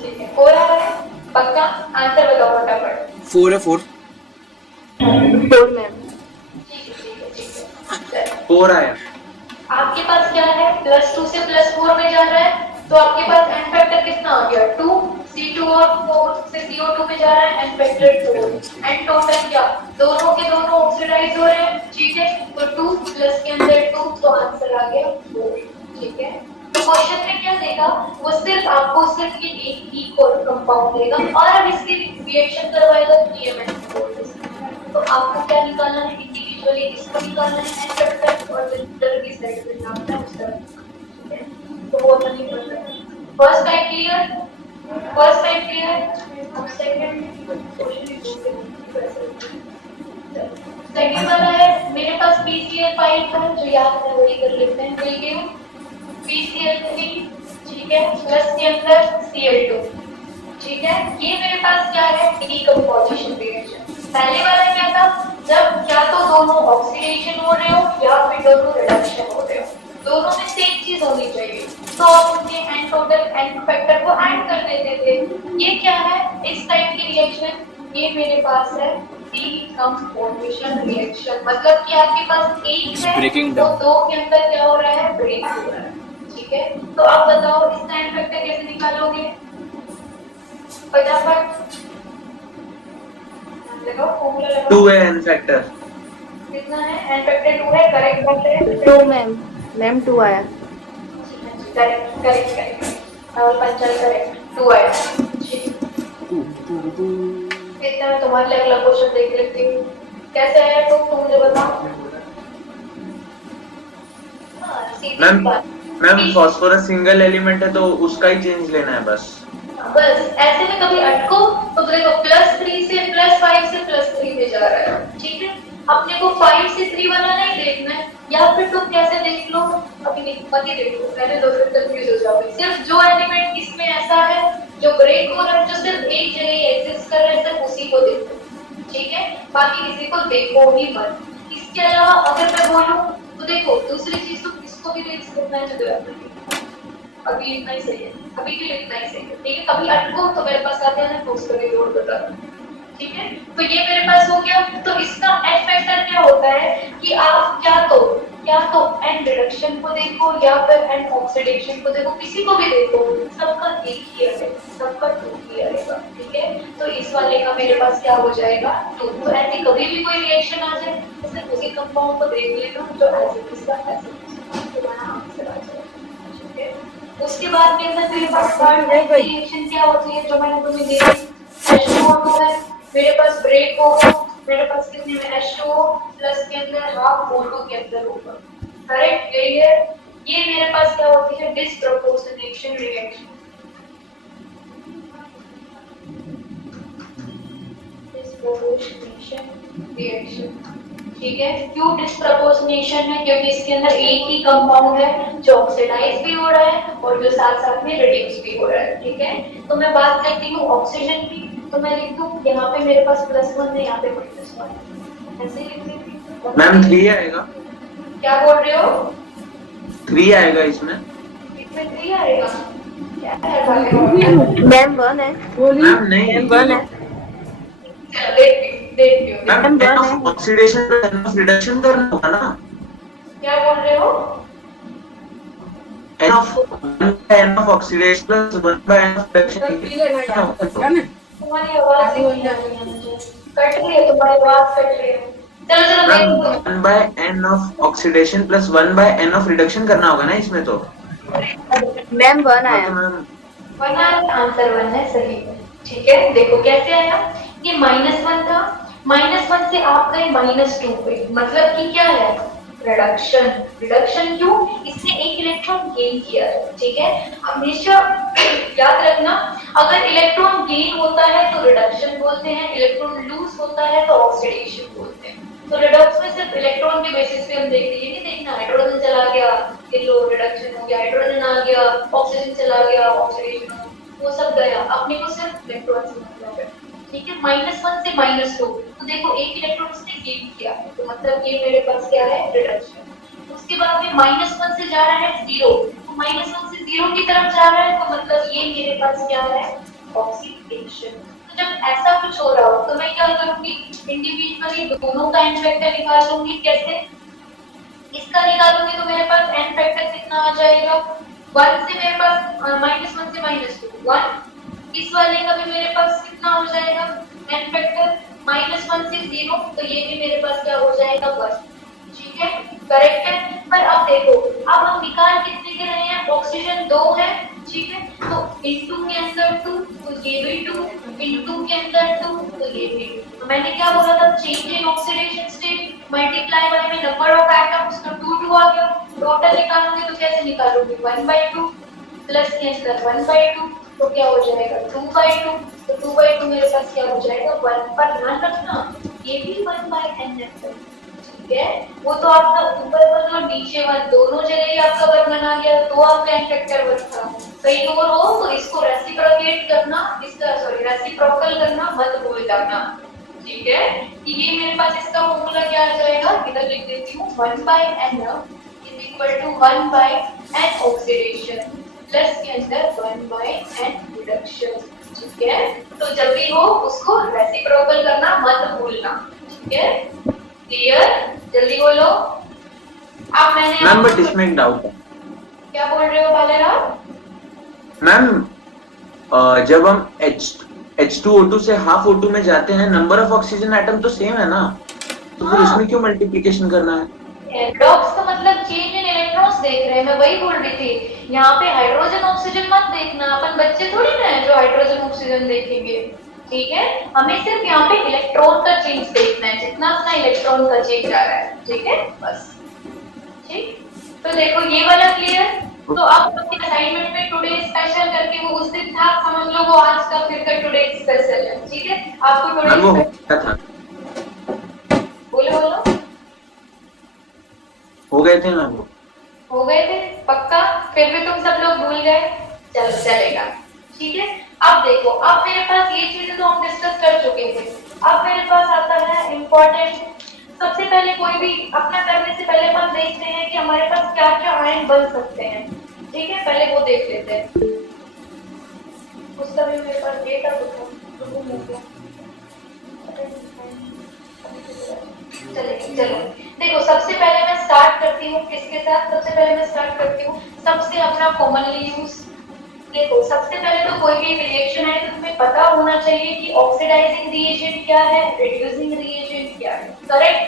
ठीक है, और आ रहा है पक्का? आंसर बताओ फटाफट। 4 है 4। 4 मैम। ठीक है। 4 आया। आपके पास क्या है? +2 से +4 में जा रहा है, तो आपके पास एन फैक्टर कितना आ गया? 2। C2 और 4 से CO2 में जा रहा है, एन फैक्टर 4। एन टोटल क्या? दोनों के दोनों ऑक्सीडाइज हो रहे हैं, ठीक है? तो 2 प्लस के अंदर 2, तो आंसर आ गया 4, ठीक है? तो क्वेश्चन में क्या देगा? वो सिर्फ आपको सिर्फ ये एक ही कंपाउंड देगा और अब इसकी रिएक्शन करवाएगा TMS। तो आपको क्या निकालना है? इंडिविजुअली इसको निकालना है, एन फैक्टर और फिल्टर की साइड पे नापना है उसका, ठीक है? तो वो नहीं पता। First type clear? First type clear? अब सेकंड सेकंड वाला है, मेरे पास PCl फाइल है जो याद है वही कर लेते हैं। मिल गई PCl3, ठीक है, प्लस के अंदर Cl2, ठीक है? ये मेरे पास क्या है? Decomposition reaction. पहले वाला क्या था? जब या तो दोनों ऑक्सीडेशन हो रहे हो या फिर दोनों रिडक्शन हो रहे हो, दोनों में सेम चीज होनी चाहिए, तो आप उनके एन टोटल एन फैक्टर को ऐड कर देते थे। ये क्या है? इस टाइप की रिएक्शन, ये मेरे पास है डीकंपोजिशन रिएक्शन। मतलब कि आपके पास एक है Breaking तो down। दो के अंदर क्या हो रहा है? ब्रेक हो रहा है, ठीक है? तो आप बताओ इसका एन फैक्टर कैसे निकालोगे? फटाफट लगाओ, फॉर्मूला लगाओ। 2 है एन फैक्टर। कितना है? एन फैक्टर 2 है, करेक्ट बात है। 2 मैम 2 आया। करेक्ट करेक्ट करेक्ट और पंचल करेक्ट 2 आया। इतना मैं तुम्हारे लिए अगला क्वेश्चन देख लेती हूँ कैसे आया, तो तुम मुझे बताओ। हाँ, सीधी मैम बात। मैम फास्फोरस सिंगल एलिमेंट है तो उसका ही चेंज लेना है बस। बस ऐसे में कभी अटको तो देखो +3 से +5 से +3 में जा रहा है, ठीक है? अपने को 5 से 3 वाला नहीं देखना है, या फिर तुम कैसे देख लो, अभी नहीं मत ही देखो, पहले दो फिर कंफ्यूज हो जाओगे। सिर्फ जो एलिमेंट इसमें ऐसा है जो ब्रेक हो रहा है, जो सिर्फ एक जगह एग्जिस्ट कर रहा है, सिर्फ उसी को देखो, ठीक है? बाकी किसी को देखो ही मत। इसके अलावा अगर मैं बोलूं तो देखो दूसरी चीज तो किसको भी देख सकना है, जो अभी इतना ही सही है, अभी के लिए इतना ही सही है, ठीक है? कभी अटको तो मेरे पास आते हैं ना, तो उसको भी जोड़ बता, ठीक है? तो ये मेरे पास हो गया। तो इसका एन फैक्टर क्या होता है कि आप क्या तो एन रिडक्शन को देखो या फिर एन ऑक्सीडेशन को देखो, किसी को भी देखो, सबका एक ही आएगा, सबका 2 ही आएगा, ठीक है? तो इस वाले का मेरे पास क्या हो जाएगा? 2। तो ऐसे कभी भी कोई रिएक्शन आ जाए तो सिर्फ उसी कंपाउंड को देख लेना जो एज इट इज का एज इट इज तुम्हारा आंसर आ जाएगा, ठीक है? उसके बाद के अंदर मेरे पास थर्ड रिएक्शन क्या होती है जो मैंने तुम्हें दी H2O2 है, मेरे पास ब्रेक होगा, मेरे पास कितने में H2O प्लस के अंदर हाफ O2 के अंदर होगा, करेक्ट? यही है। ये मेरे पास क्या होती है? Disproportionation reaction. डिस्प्रपोर्शनेशन रिएक्शन, ठीक है? क्यों डिस्प्रपोर्शनेशन है? क्योंकि इसके अंदर एक ही कंपाउंड है जो ऑक्सीडाइज भी हो रहा है और जो साथ साथ में रिड्यूस भी हो रहा है, ठीक है? तो मैं बात करती हूँ ऑक्सीजन की, तो मैं लिख दूं यहाँ पे मेरे पास +1 है, यहाँ पे -1, ऐसे लिख देती हूँ। मैम 3 आएगा। क्या बोल रहे हो? 3 आएगा इसमें। इसमें 3 आएगा? क्या है वाले? मैम 1 है। मैम नहीं, मैम 1 है। देखती हूँ। मैम एन ऑफ ऑक्सीडेशन पे एन ऑफ रिडक्शन करना होगा ना? क्या बोल रहे हो? N of oxidation plus 1 by n of reduction. तुम्हारी आवाज नहीं आ रही है मुझे, कट रही है, तुम्हारी आवाज कट रही है। चलो चलो देखो, 1 by n of oxidation plus 1 by n of reduction करना होगा ना इसमें तो। मैम 1 आया। आंसर 1 है, सही है, ठीक है? देखो कैसे आया, ये -1 था -1 से आप गए -2 पे, मतलब कि क्या है, रिडक्शन। रिडक्शन क्यों, इसने एक इलेक्ट्रॉन गेन किया है, ठीक है। हमेशा याद रखना, अगर इलेक्ट्रॉन गेन होता है तो रिडक्शन बोलते हैं, इलेक्ट्रॉन लूज होता है तो ऑक्सीडेशन बोलते हैं। तो रिडॉक्स में सिर्फ इलेक्ट्रॉन के बेसिस पे हम देखते हैं, ये नहीं देखना हाइड्रोजन चला गया, ये लो रिडक्शन हो गया, हाइड्रोजन आ गया, ऑक्सीजन चला गया, ऑक्सीडेशन हो, वो सब गया, अपने को सिर्फ इलेक्ट्रॉन से मतलब है, ठीक है। -1 से -2, तो देखो एक इलेक्ट्रॉन इसने गेन किया है, तो मतलब ये मेरे पास क्या है, रिडक्शन। उसके बाद में -1 से जा रहा है 0, तो -1 से 0 की तरफ जा रहा है, तो मतलब ये मेरे पास क्या है, ऑक्सीडेशन। तो जब ऐसा कुछ हो रहा हो तो मैं क्या करूंगी, इंडिविजुअली दोनों का एन फैक्टर निकाल लूंगी। कैसे, इसका निकालूंगी तो मेरे पास एन फैक्टर कितना आ जाएगा, 1 से मेरे पास -1 से -2 1, इस वाले का भी मेरे पास कितना हो जाएगा, एन फैक्टर -1 से 0, तो ये भी मेरे पास क्या हो जाएगा, 1, ठीक है, करेक्ट है। पर अब देखो, अब हम निकाल कितने के रहे हैं, ऑक्सीजन 2 है, ठीक है, तो इनटू के अंदर 2, तो ये भी 2, इनटू के अंदर 2, तो ये भी 2। तो मैंने क्या बोला था, change in oxidation state multiply by में नंबर ऑफ एटम्स, तो 2 आ गया। टोटल निकालूंगी तो कैसे निकालूंगी, 1/2 प्लस के अंदर 1/2, तो क्या हो जाएगा, 2/2, तो 2/2 मेरे पास क्या हो जाएगा, 1। पर ध्यान रखना, ये भी 1/n है, ठीक है। वो तो आपका ऊपर 1 और नीचे 1 दोनों जगह ही आपका 1 बना गया, तो आपका एन फैक्टर 1 था। कहीं और हो तो इसको रेसिप्रोकेट करना, इसका सॉरी रेसिप्रोकल करना मत भूल जाना, ठीक है। कि ये मेरे पास इसका फॉर्मूला क्या आ जाएगा, इधर लिख देती हूँ, 1/n is equal to 1/n oxidation plus के अंदर 1/n रिडक्शन, ठीक है। तो जब भी हो उसको रेसिप्रोकल करना मत भूलना, ठीक है, क्लियर, जल्दी बोलो। अब मैंने मैम बट इसमें एक डाउट है। क्या बोल रहे हो बालाराम? मैम जब हम H2O2 से हाफ O2 में जाते हैं, नंबर ऑफ ऑक्सीजन एटम तो सेम है ना, तो फिर इसमें क्यों मल्टीप्लिकेशन करना है? एरोडॉक्स का मतलब चेंज इन इलेक्ट्रॉन्स देख रहे हैं, मैं वही बोल रही थी। यहाँ पे हाइड्रोजन ऑक्सीजन मत देखना, अपन बच्चे थोड़ी ना है जो हाइड्रोजन ऑक्सीजन देखेंगे, ठीक है। हमें सिर्फ यहाँ पे इलेक्ट्रॉन का चेंज देखना है, जितना अपना इलेक्ट्रॉन का चेंज आ रहा है, ठीक है, बस, ठीक। तो देखो ये वाला क्लियर। तो अब अपने असाइनमेंट में टुडे स्पेशल करके, वो उस दिन था, समझ लो वो आज का फिर का टुडे स्पेशल है, ठीक है। आपको टुडे मैम वो क्या था, बोलो बोलो, हो गए थे मैम, हो गए थे पक्का, फिर भी तुम सब लोग भूल गए, चलो चलेगा, ठीक है। अब देखो, अब मेरे पास ये चीजें तो हम डिस्कस कर चुके थे। अब मेरे पास आता है इम्पोर्टेंट, सबसे पहले कोई भी अपना करने से पहले हम देखते हैं कि हमारे पास क्या क्या आयन बन सकते हैं, ठीक है, पहले वो देख लेते हैं। उसका भी मेरे पास डेटा तो वो हो गया, चलो देखो, सबसे पहले मैं स्टार्ट करती हूँ किसके साथ, सबसे पहले मैं स्टार्ट करती हूँ सबसे अपना कॉमनली यूज। देखो सबसे पहले तो कोई भी रिएक्शन है तो तुम्हें पता होना चाहिए कि ऑक्सीडाइजिंग रिएजेंट क्या है, रिड्यूसिंग रिएजेंट क्या है, करेक्ट,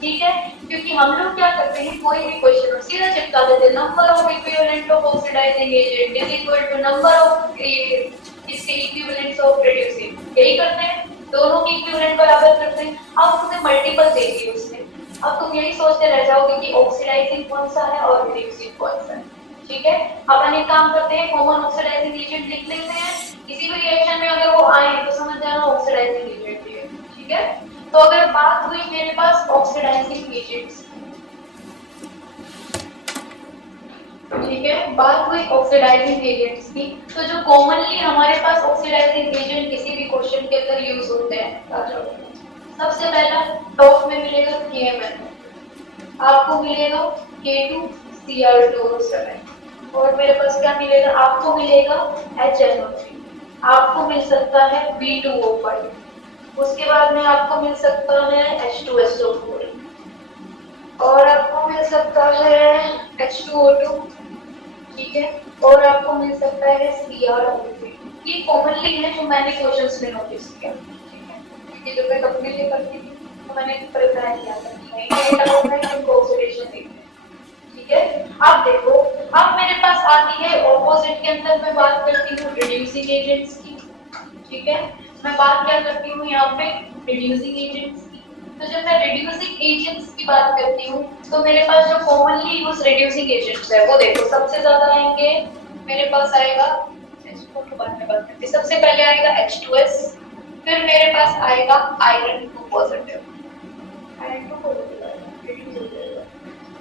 ठीक है। क्योंकि हम लोग क्या करते हैं, कोई भी क्वेश्चन सीधा चिपका देते हैं, number of equivalent of oxidising agent is equal to number of इसके इक्विवेलेंट्स ऑफ रिड्यूसिंग, यही करते हैं, दोनों की इक्विवेलेंट बराबर करते हैं। अब तुम्हें मल्टीपल दे दिए उसने, अब तुम यही सोचते रह जाओगे कि ऑक्सीडाइजिंग कौन सा है और रिड्यूसिंग कौन सा है, ठीक है। अपन एक काम करते हैं, कॉमन ऑक्सीडाइजिंग एजेंट लिख लेते हैं, किसी भी रिएक्शन में अगर वो आए तो समझ जाना ऑक्सीडाइजिंग एजेंट है, ठीक है। तो अगर बात हुई मेरे पास ऑक्सीडाइजिंग एजेंट्स, ठीक है, बात हुई ऑक्सीडाइजिंग एजेंट्स की, तो जो कॉमनली हमारे पास ऑक्सीडाइजिंग एजेंट किसी भी क्वेश्चन के अंदर यूज होते हैं, सबसे पहला टॉप में मिलेगा KMN, आपको मिलेगा K2Cr2O7, और मेरे पास क्या मिलेगा, आपको मिलेगा HNO3, आपको मिल सकता है B2O5, उसके बाद में आपको मिल सकता है H2SO4, और आपको मिल सकता है H2O2, ठीक है, और आपको मिल सकता है CrO3। ये कॉमनली है जो मैंने क्वेश्चंस में नोटिस किया, ठीक है, क्योंकि जब मैं अपने लिए करती थी तो मैंने प्रिपेयर किया था कि डेटा होता है कि ऑक्सीडेशन देखते हैं, ठीक है। अब देखो, अब मेरे पास आती है ऑपोजिट के अंदर, मैं बात करती हूँ रिड्यूसिंग एजेंट्स की, ठीक है, मैं बात क्या करती हूँ यहाँ पे रिड्यूसिंग एजेंट्स की। तो जब मैं रिड्यूसिंग एजेंट्स की बात करती हूँ तो मेरे पास जो कॉमनली यूज रिड्यूसिंग एजेंट्स है वो देखो सबसे ज्यादा आएंगे मेरे पास आएगा H2 के बाद में बात करते हैं। सबसे पहले आएगा H2S, फिर मेरे पास आएगा iron 2 positive. Iron 2 positive reduce हो जाएगा,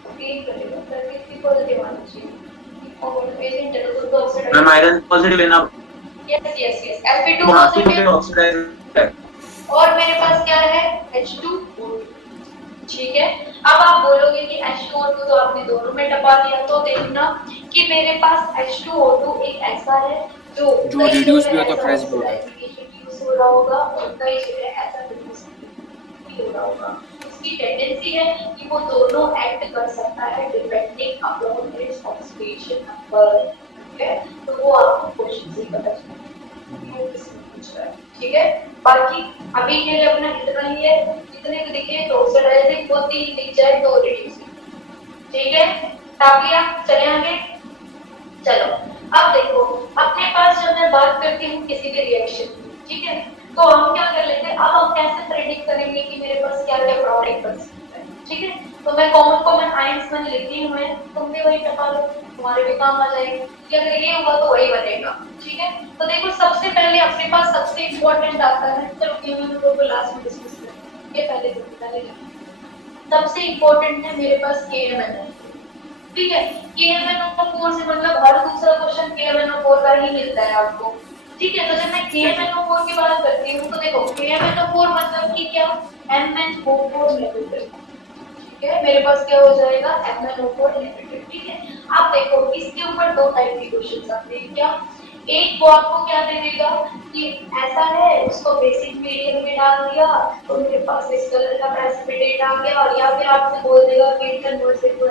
क्लीन करेगा, फिर कितनी पॉजिटिव आना चाहिए और एजेंट है तो ऑक्सीडाइज। मैम आयरन पॉजिटिव लेना। यस Fe2 वहां से पॉजिटिव ऑक्सीडाइज। और मेरे पास क्या है H2O2। ठीक है, अब आप बोलोगे कि H2O2 तो आपने दोनों में टपा दिया, तो देखना कि मेरे पास H2O2 एक ऐसा है जो रिड्यूस भी होता है फ्रेश भी होता है। यूज हो रहा होगा और कई जगह ऐसा रिड्यूस भी हो रहा होगा। उसकी टेंडेंसी है कि वो दोनों एक्ट कर सकता है depending upon its oxidation number. ठीक है, तो वो आपको क्वेश्चन से पता चलेगा। ठीक है, बाकी अभी के लिए अपना इतना ही है, इतने को दिखे तो ऑक्सीडाइजिंग होती ही दिख जाए तो रिड्यूसिंग। ठीक है, ताकि आप चले आगे। चलो अब देखो अपने पास जब मैं बात करती हूँ किसी भी रिएक्शन की, ठीक है, तो हम क्या कर लेते हैं, अब हम कैसे प्रेडिक्ट करेंगे कि मेरे पास क्या क्या प्रोडक्ट बन सकता है। ठीक है, तो मैं कॉमन आयंस मैंने लिखी हुए हैं, तुम भी वही टपा लो, तुम्हारे भी काम आ जाएंगे कि अगर ये हुआ तो वही बनेगा। ठीक है, तो देखो सबसे पहले अपने पास सबसे इंपॉर्टेंट आता है, चलो केएमएनओ को लास्ट में डिस्कस करेंगे, ये पहले सबसे इंपॉर्टेंट है मेरे पास केएमएनओ। ठीक है, केएमएनओ4 से मतलब हर दूसरा क्वेश्चन केएमएनओ4 का ही मिलता है आपको। ठीक है, तो जब मैं केएमएनओ4 की बात करती हूँ तो देखो केएमएनओ4 मतलब कि क्या, MnO4 नेगेटिव। ठीक है, मेरे पास क्या हो जाएगा MnO4 नेगेटिव। ठीक है, आप देखो इसके ऊपर दो टाइप के क्वेश्चन आते हैं। क्या, एक वो आपको क्या दे देगा कि ऐसा है उसको बेसिक मीडियम में डाल दिया तो मेरे पास इस कलर का प्रेसिपिटेट आ गया, और या फिर आपसे बोल देगा कि it converts into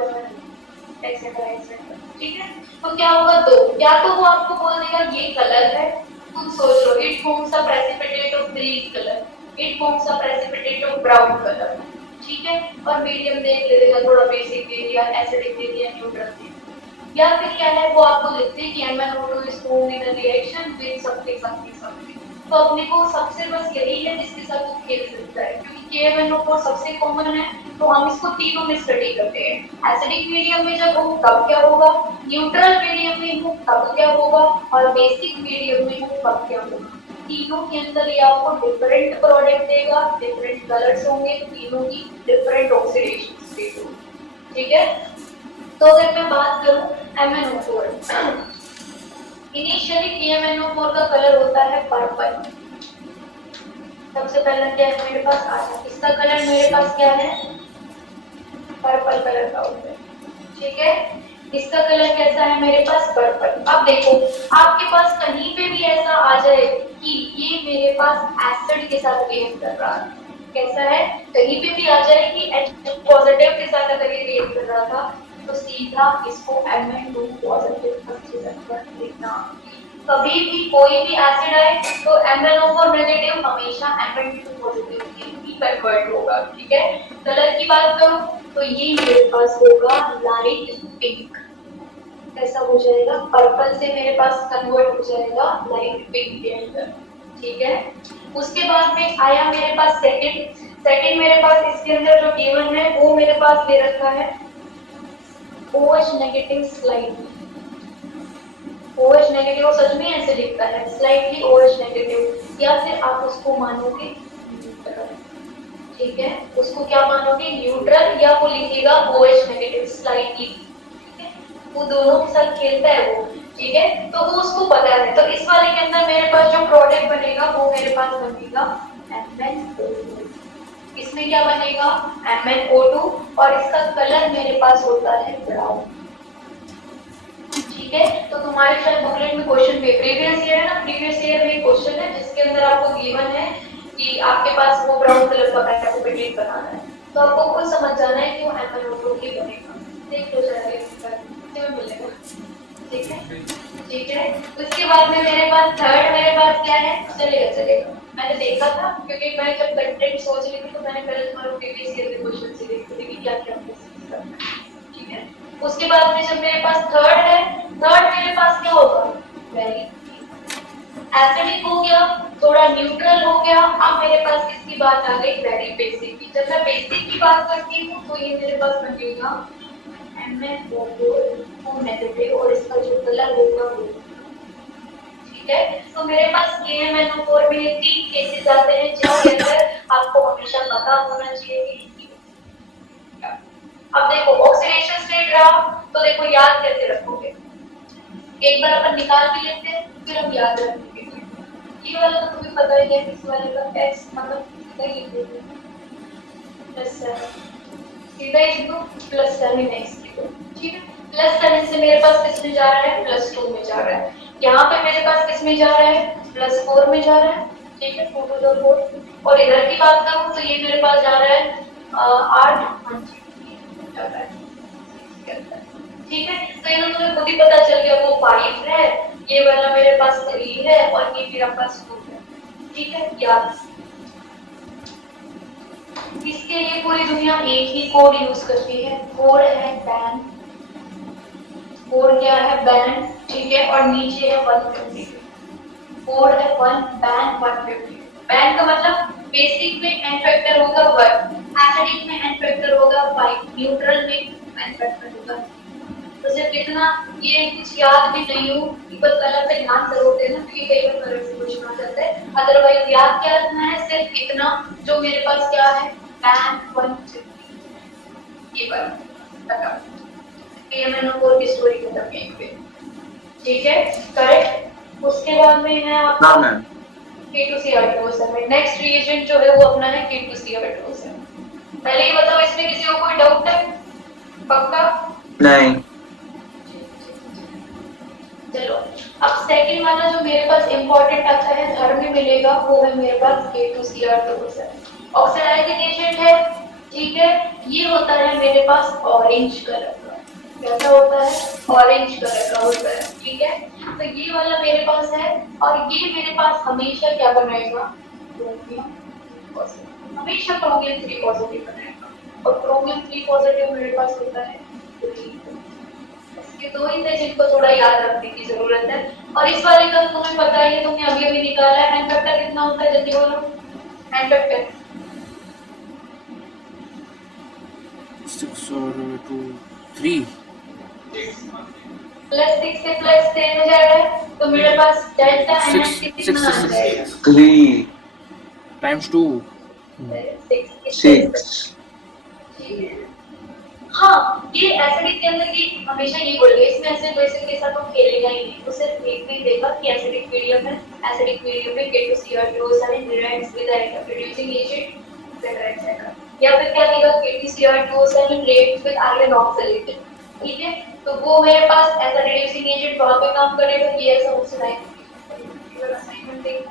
etcetera etcetera. ठीक है, तो क्या होगा, दो, या तो वो आपको बोल देगा ये कलर है, तुम सोच लो it forms a precipitate of green colour, it forms a precipitate of brown colour. ठीक है, और मीडियम दे देगा, थोड़ा बेसिक दे दिया, एसिडिक दे दिया, न्यूट्रल दे दिया। या फिर क्या है वो आपको लिखते हैं कि MnO2 is formed in a reaction with something। तो अपने को सबसे बस यही है जिसके साथ वो खेल सकता है, क्योंकि KMnO4 सबसे कॉमन है तो हम इसको तीनों में स्टडी करते हैं। एसिडिक मीडियम में जब हो तब क्या होगा, न्यूट्रल मीडियम में हो तब क्या होगा, और बेसिक मीडियम में हो तब क्या होगा। तीनों के अंदर ये आपको डिफरेंट प्रोडक्ट देगा, डिफरेंट कलर्स होंगे, तीनों की डिफरेंट ऑक्सीडेशन स्टेट होगी। ठीक है, तो अगर मैं बात करूं MnO4, इनिशियली KMnO4 का कलर होता है पर्पल। सबसे पहला क्या है मेरे पास आया, इसका कलर मेरे पास क्या है, पर्पल कलर का होता है। ठीक है, इसका कलर कैसा है मेरे पास, पर्पल। अब देखो आपके पास कहीं पे भी ऐसा आ जाए कि ये मेरे पास एसिड के साथ रिएक्ट कर रहा है, कैसा है, कहीं पे भी आ जाए कि H पॉजिटिव के साथ अगर ये रिएक्ट कर रहा था तो सीधा इसको Mn2 पॉजिटिव कंसीडर लिखना। कभी भी कोई भी एसिड आए तो MnO4 नेगेटिव हमेशा Mn2 पॉजिटिव ही कन्वर्ट होगा। ठीक है, कलर की बात करूं तो ये मेरे पास होगा लाइट पिंक, कैसा हो जाएगा, पर्पल से मेरे पास कन्वर्ट हो जाएगा लाइट पिंक के अंदर। ठीक है, उसके बाद में आया मेरे पास सेकंड मेरे पास इसके अंदर जो गिवन है वो मेरे पास दे रखा है OH negative slightly. OH negative सच में ऐसे लिखता है स्लाइटली OH नेगेटिव, या फिर आप उसको मानोगे न्यूट्रल। ठीक है, उसको क्या मानोगे, न्यूट्रल, या वो लिखेगा OH नेगेटिव स्लाइटली। ठीक है, वो दोनों के साथ खेलता है वो। ठीक है, तो वो उसको पता है। तो इस वाले के अंदर मेरे पास जो प्रोडक्ट बनेगा वो मेरे पास बनेगा MnO2। इसमें क्या बनेगा MnO2, और इसका कलर मेरे पास होता है ब्राउन। ठीक है, तो तुम्हारे शायद बुकलेट में क्वेश्चन में प्रीवियस ईयर है ना, प्रीवियस ईयर में क्वेश्चन है जिसके अंदर आपको गिवन है कि आपके पास वो ब्राउन कलर का पैराफिट बनाना है, तो आपको खुद समझ जाना है कि वो MnO2 ही बनेगा। देख लो जरा इसमें मिलेगा। ठीक है, ठीक है, उसके बाद में मेरे पास थर्ड मेरे पास क्या है, चलेगा मैंने देखा था क्योंकि मैं जब कंटेंट सोच रही थी तो मैंने पहले तुम्हारे प्रीवियस ईयर के क्वेश्चन से देखे थे कि क्या क्या करना है। ठीक है, उसके बाद में जब मेरे पास थर्ड मेरे पास क्या होगा, वेरी एसिडिक हो गया, थोड़ा न्यूट्रल हो गया। अब मेरे पास किसकी बात आ गई, वेरी बेसिक की। जब मैं बेसिक की बात करती हूँ तो ये मेरे पास बनेगा MnO4 नेगेटिव और इसका जो कलर होगा वो, ठीक है। तो मेरे पास KMnO4 में 3 केसेस आते हैं जिनके अंदर आपको हमेशा पता होना चाहिए कि अब देखो ऑक्सीडेशन स्टेट रहा तो देखो याद कैसे रखोगे, एक बार अपन निकाल भी लेते हैं फिर हम याद रखेंगे। ये वाला तो तुम्हें पता ही है, इस वाले का x मतलब सीधा ही लिख देते हैं +7, सीधा ही लिखो +7 ठीक है। +7 से मेरे पास किस में जा रहा है, +2 में जा रहा है। यहाँ पे मेरे पास किस में जा रहा है, +4 में जा रहा है, ठीक है 2 to the 4। और इधर की बात करूँ तो ये मेरे पास जा रहा है 8 जा रहा है, ठीक है। तो ये तो तुम्हें खुद ही पता चल गया, वो 5 है, ये वाला मेरे पास 3 है और ये मेरा पास 2 है, ठीक है। याद इसके लिए पूरी दुनिया एक ही कोड यूज करती है, कोड है बैन, कोड क्या है बैन, ठीक है। और नीचे है 150, कोड है 1 बैन 150। बैन का मतलब बेसिक में n फैक्टर होगा 1, एसिडिक में n फैक्टर होगा 5, न्यूट्रल में n फैक्टर होगा। तो सिर्फ इतना, ये कुछ याद भी नहीं हो, बस कलर पे ध्यान करोगे ना तो ये कई बार कलर से क्वेश्चन आ जाता है। अदरवाइज याद क्या रखना है, सिर्फ इतना जो मेरे पास क्या है बैन 150, ये वाला KMnO4 की स्टोरी खत्म यहीं पे, ठीक है करेक्ट। उसके बाद में है आपका हाँ मैम। K2Cr2O7। नेक्स्ट रिएजेंट जो है वो अपना है K2Cr2O7। पहले ये बताओ इसमें किसी को कोई डाउट है, पक्का? नहीं। चलो अब सेकंड वाला जो मेरे पास इंपॉर्टेंट आता है, घर में मिलेगा, वो है मेरे पास K2Cr2O7। ऑक्सीडाइजिंग एजेंट है, ठीक है। ये होता है मेरे पास ऑरेंज कलर का, कैसा होता है, ऑरेंज कलर का होता है, ठीक है। तो ये वाला मेरे पास है और ये मेरे पास हमेशा क्या बनाएगा, क्रोमियम पॉजिटिव, हमेशा क्रोमियम 3 पॉजिटिव बनाएगा। और क्रोमियम 3 पॉजिटिव मेरे पास होता है 3। ये दो ही थे जिनको थोड़ा याद रखने की जरूरत है। और इस वाले का तुम्हें पता ही है, तुमने अभी अभी निकाला है, n फैक्टर कितना होता है, जल्दी बोलो n फैक्टर। 6 और 2 3 +6 से +10 हो जाएगा तो मेरे पास डेल्टा NH कितना आ जाएगा, 3 times 2 6। हाँ ये एसिडिक के अंदर की हमेशा ये बोलेगा, इसमें एसिड बेसिक के साथ तो खेलेगा ही नहीं, तो सिर्फ एक भी देगा कि एसिडिक मीडियम है, एसिडिक मीडियम में K2Cr2O7 reacts with iron producing agent etcetera, या फिर क्या देगा K2Cr2O7 reacts with iron oxalate, ठीक है। तो वो मेरे पास ऐसा रिड्यूसिंग एजेंट वहां पे काम करेगा, ये ऐसा ऑक्सीडाइज असाइनमेंट देगा,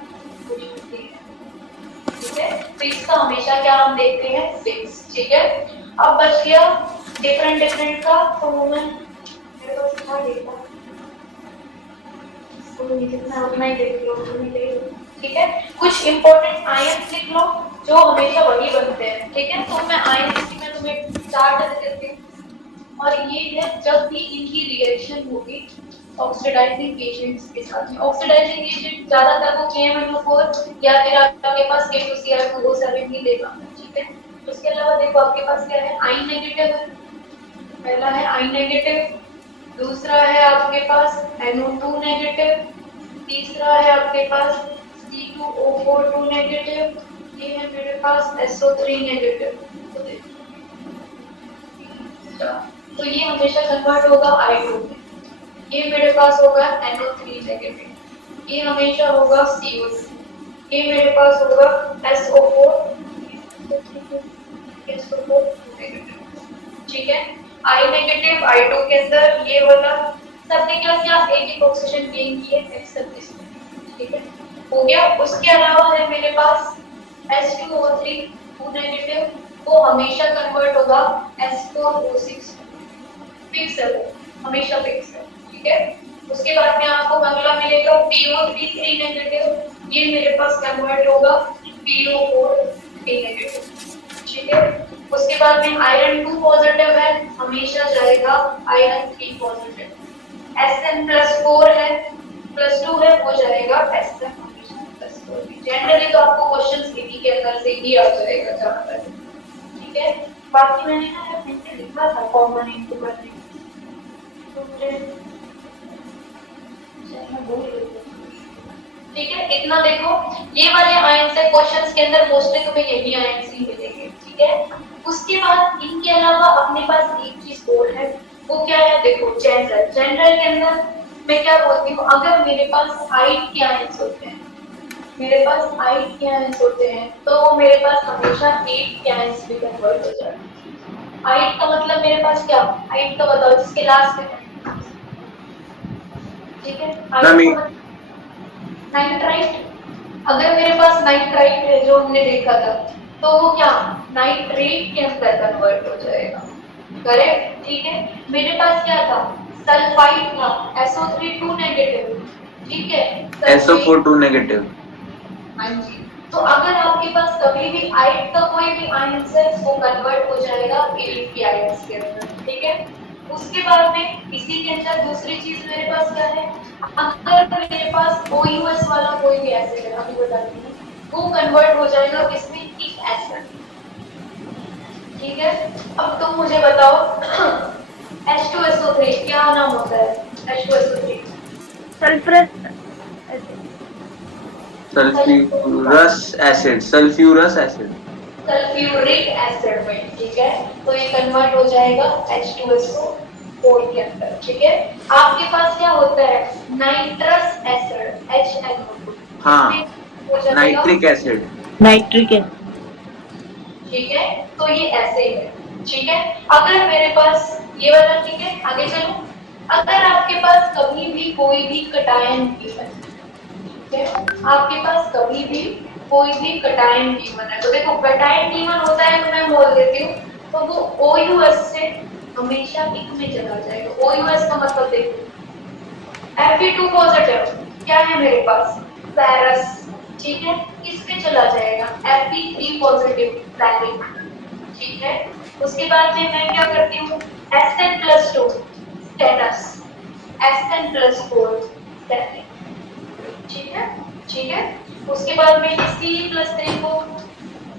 ठीक है। तो इसका हमेशा क्या हम देखते हैं 6, ठीक है। अब बच गया डिफरेंट का, तो मैं मेरे पास क्या डेटा तो जितना उतना ही देख लो, ठीक है। कुछ इंपॉर्टेंट आयंस लिख लो जो हमेशा वही बनते हैं, ठीक है। तो मैं आयंस की मैं तुम्हें चार्ट देती हूँ, और ये है जब भी इनकी रिएक्शन होगी ऑक्सीडाइजिंग एजेंट्स के साथ में। ऑक्सीडाइजिंग एजेंट ज्यादातर वो KMnO4 या फिर आपके पास K2Cr2O7 ही देगा, ठीक है। उसके अलावा देखो आपके पास क्या है, आयन नेगेटिव है, पहला है आयन नेगेटिव, दूसरा है आपके पास NO2 नेगेटिव, तीसरा है आपके पास C2O4 नेगेटिव, ये है मेरे पास SO3 नेगेटिव। तो ये हमेशा कन्वर्ट होगा I2 में, ये मेरे पास होगा NO3 नेगेटिव, ये हमेशा होगा CO2, ये मेरे पास होगा SO4 नेगेटिव, ठीक है। I नेगेटिव I2 के अंदर ये वाला सबने क्या किया, एक ऑक्सीजन गेन किए एक्सेप्ट इसमें, ठीक है, हो गया। उसके अलावा है मेरे पास H2O3 2 नेगेटिव, वो हमेशा कन्वर्ट होगा S4O6, फिक्स है, वो हमेशा फिक्स है, ठीक है। उसके बाद में आपको अगला मिलेगा PO3 3 नेगेटिव, ये मेरे पास कन्वर्ट होगा PO4 3 नेगेटिव, ठीक है। उसके बाद में आयरन 2 पॉजिटिव है, हमेशा जाएगा आयरन 3 पॉजिटिव। Sn+4 है, +2 है, वो जाएगा Sn हमेशा +4, होगी। जनरली तो आपको क्वेश्चंस इन्हीं के अंदर से ही आ जाएगा जहाँ तक, ठीक है। बाकी मैंने ना ऐसे लिखा था कॉमन इनटू करने, तो मुझे मैं भूल गई। ठीक है, इतना देखो, ये वाले आयन से क्वेश्चंस के अंदर मोस्टली तुम्हें यही आयन ही मिलेंगे, ठीक है। उसके बाद इनके अलावा अपने पास एक चीज और है, वो क्या है, देखो जनरल, जनरल के अंदर मैं क्या बोलती हूँ, अगर मेरे पास 8 के आयन्स होते हैं, मेरे पास 8 के आयन्स होते हैं, तो मेरे पास हमेशा 8 के आयन्स भी कन्वर्ट हो जाते हैं। 8 का मतलब मेरे पास क्या, 8 का बताओ जिसके लास्ट में, ठीक है, 8 नाइट्राइट। अगर मेरे पास नाइट्राइट है जो हमने देखा था, तो वो क्या नाइट्रेट के अंदर कन्वर्ट हो जाएगा, करेक्ट, ठीक है। मेरे पास क्या था, सल्फाइड था, SO3 2 नेगेटिव, ठीक है, SO4 2 नेगेटिव। हाँ जी। तो अगर आपके पास कभी भी आयन का कोई भी आयन है वो कन्वर्ट हो जाएगा 8 के आयन्स के अंदर, ठीक है। उसके बाद में इसी के अंदर दूसरी चीज मेरे पास क्या है, अगर मेरे पास OUS वाला कोई भी एसिड है, अभी बताती हूँ, वो कन्वर्ट हो जाएगा किसमें, एक एसिड, ठीक है। अब तुम मुझे बताओ H2SO3 क्या नाम होता है, H2SO3 sulphurous sulphurous acid, sulphurous acid. Sulphuric acid में, ठीक है। तो ये कन्वर्ट हो जाएगा H2SO4 के अंदर, ठीक है। आपके पास क्या होता है, नाइट्रस एसिड HNO2, हाँ, हो जाएगा नाइट्रिक एसिड। नाइट्रिक है। ठीक है। तो ये ऐसे ही है, ठीक है। अगर मेरे पास ये वाला, ठीक है, आगे चलो। अगर आपके पास कभी भी कोई भी कटायन गिवन, ठीक है, आपके पास कभी भी कोई भी कटायन गिवन है, तो देखो कटायन गिवन होता है तो मैं बोल देती हूँ, तो वो OUS से हमेशा इक में चला जाएगा। OUS का मतलब देखो, Fe2 पॉजिटिव क्या है मेरे पास, फेरस, ठीक है, किस पे चला जाएगा, Fe3 पॉजिटिव फ्लैरिक, ठीक है। उसके बाद में मैं क्या करती हूँ, Sn+2 स्टेनस, Sn+4 स्टेनिक, ठीक है, ठीक है। उसके बाद में C+3 को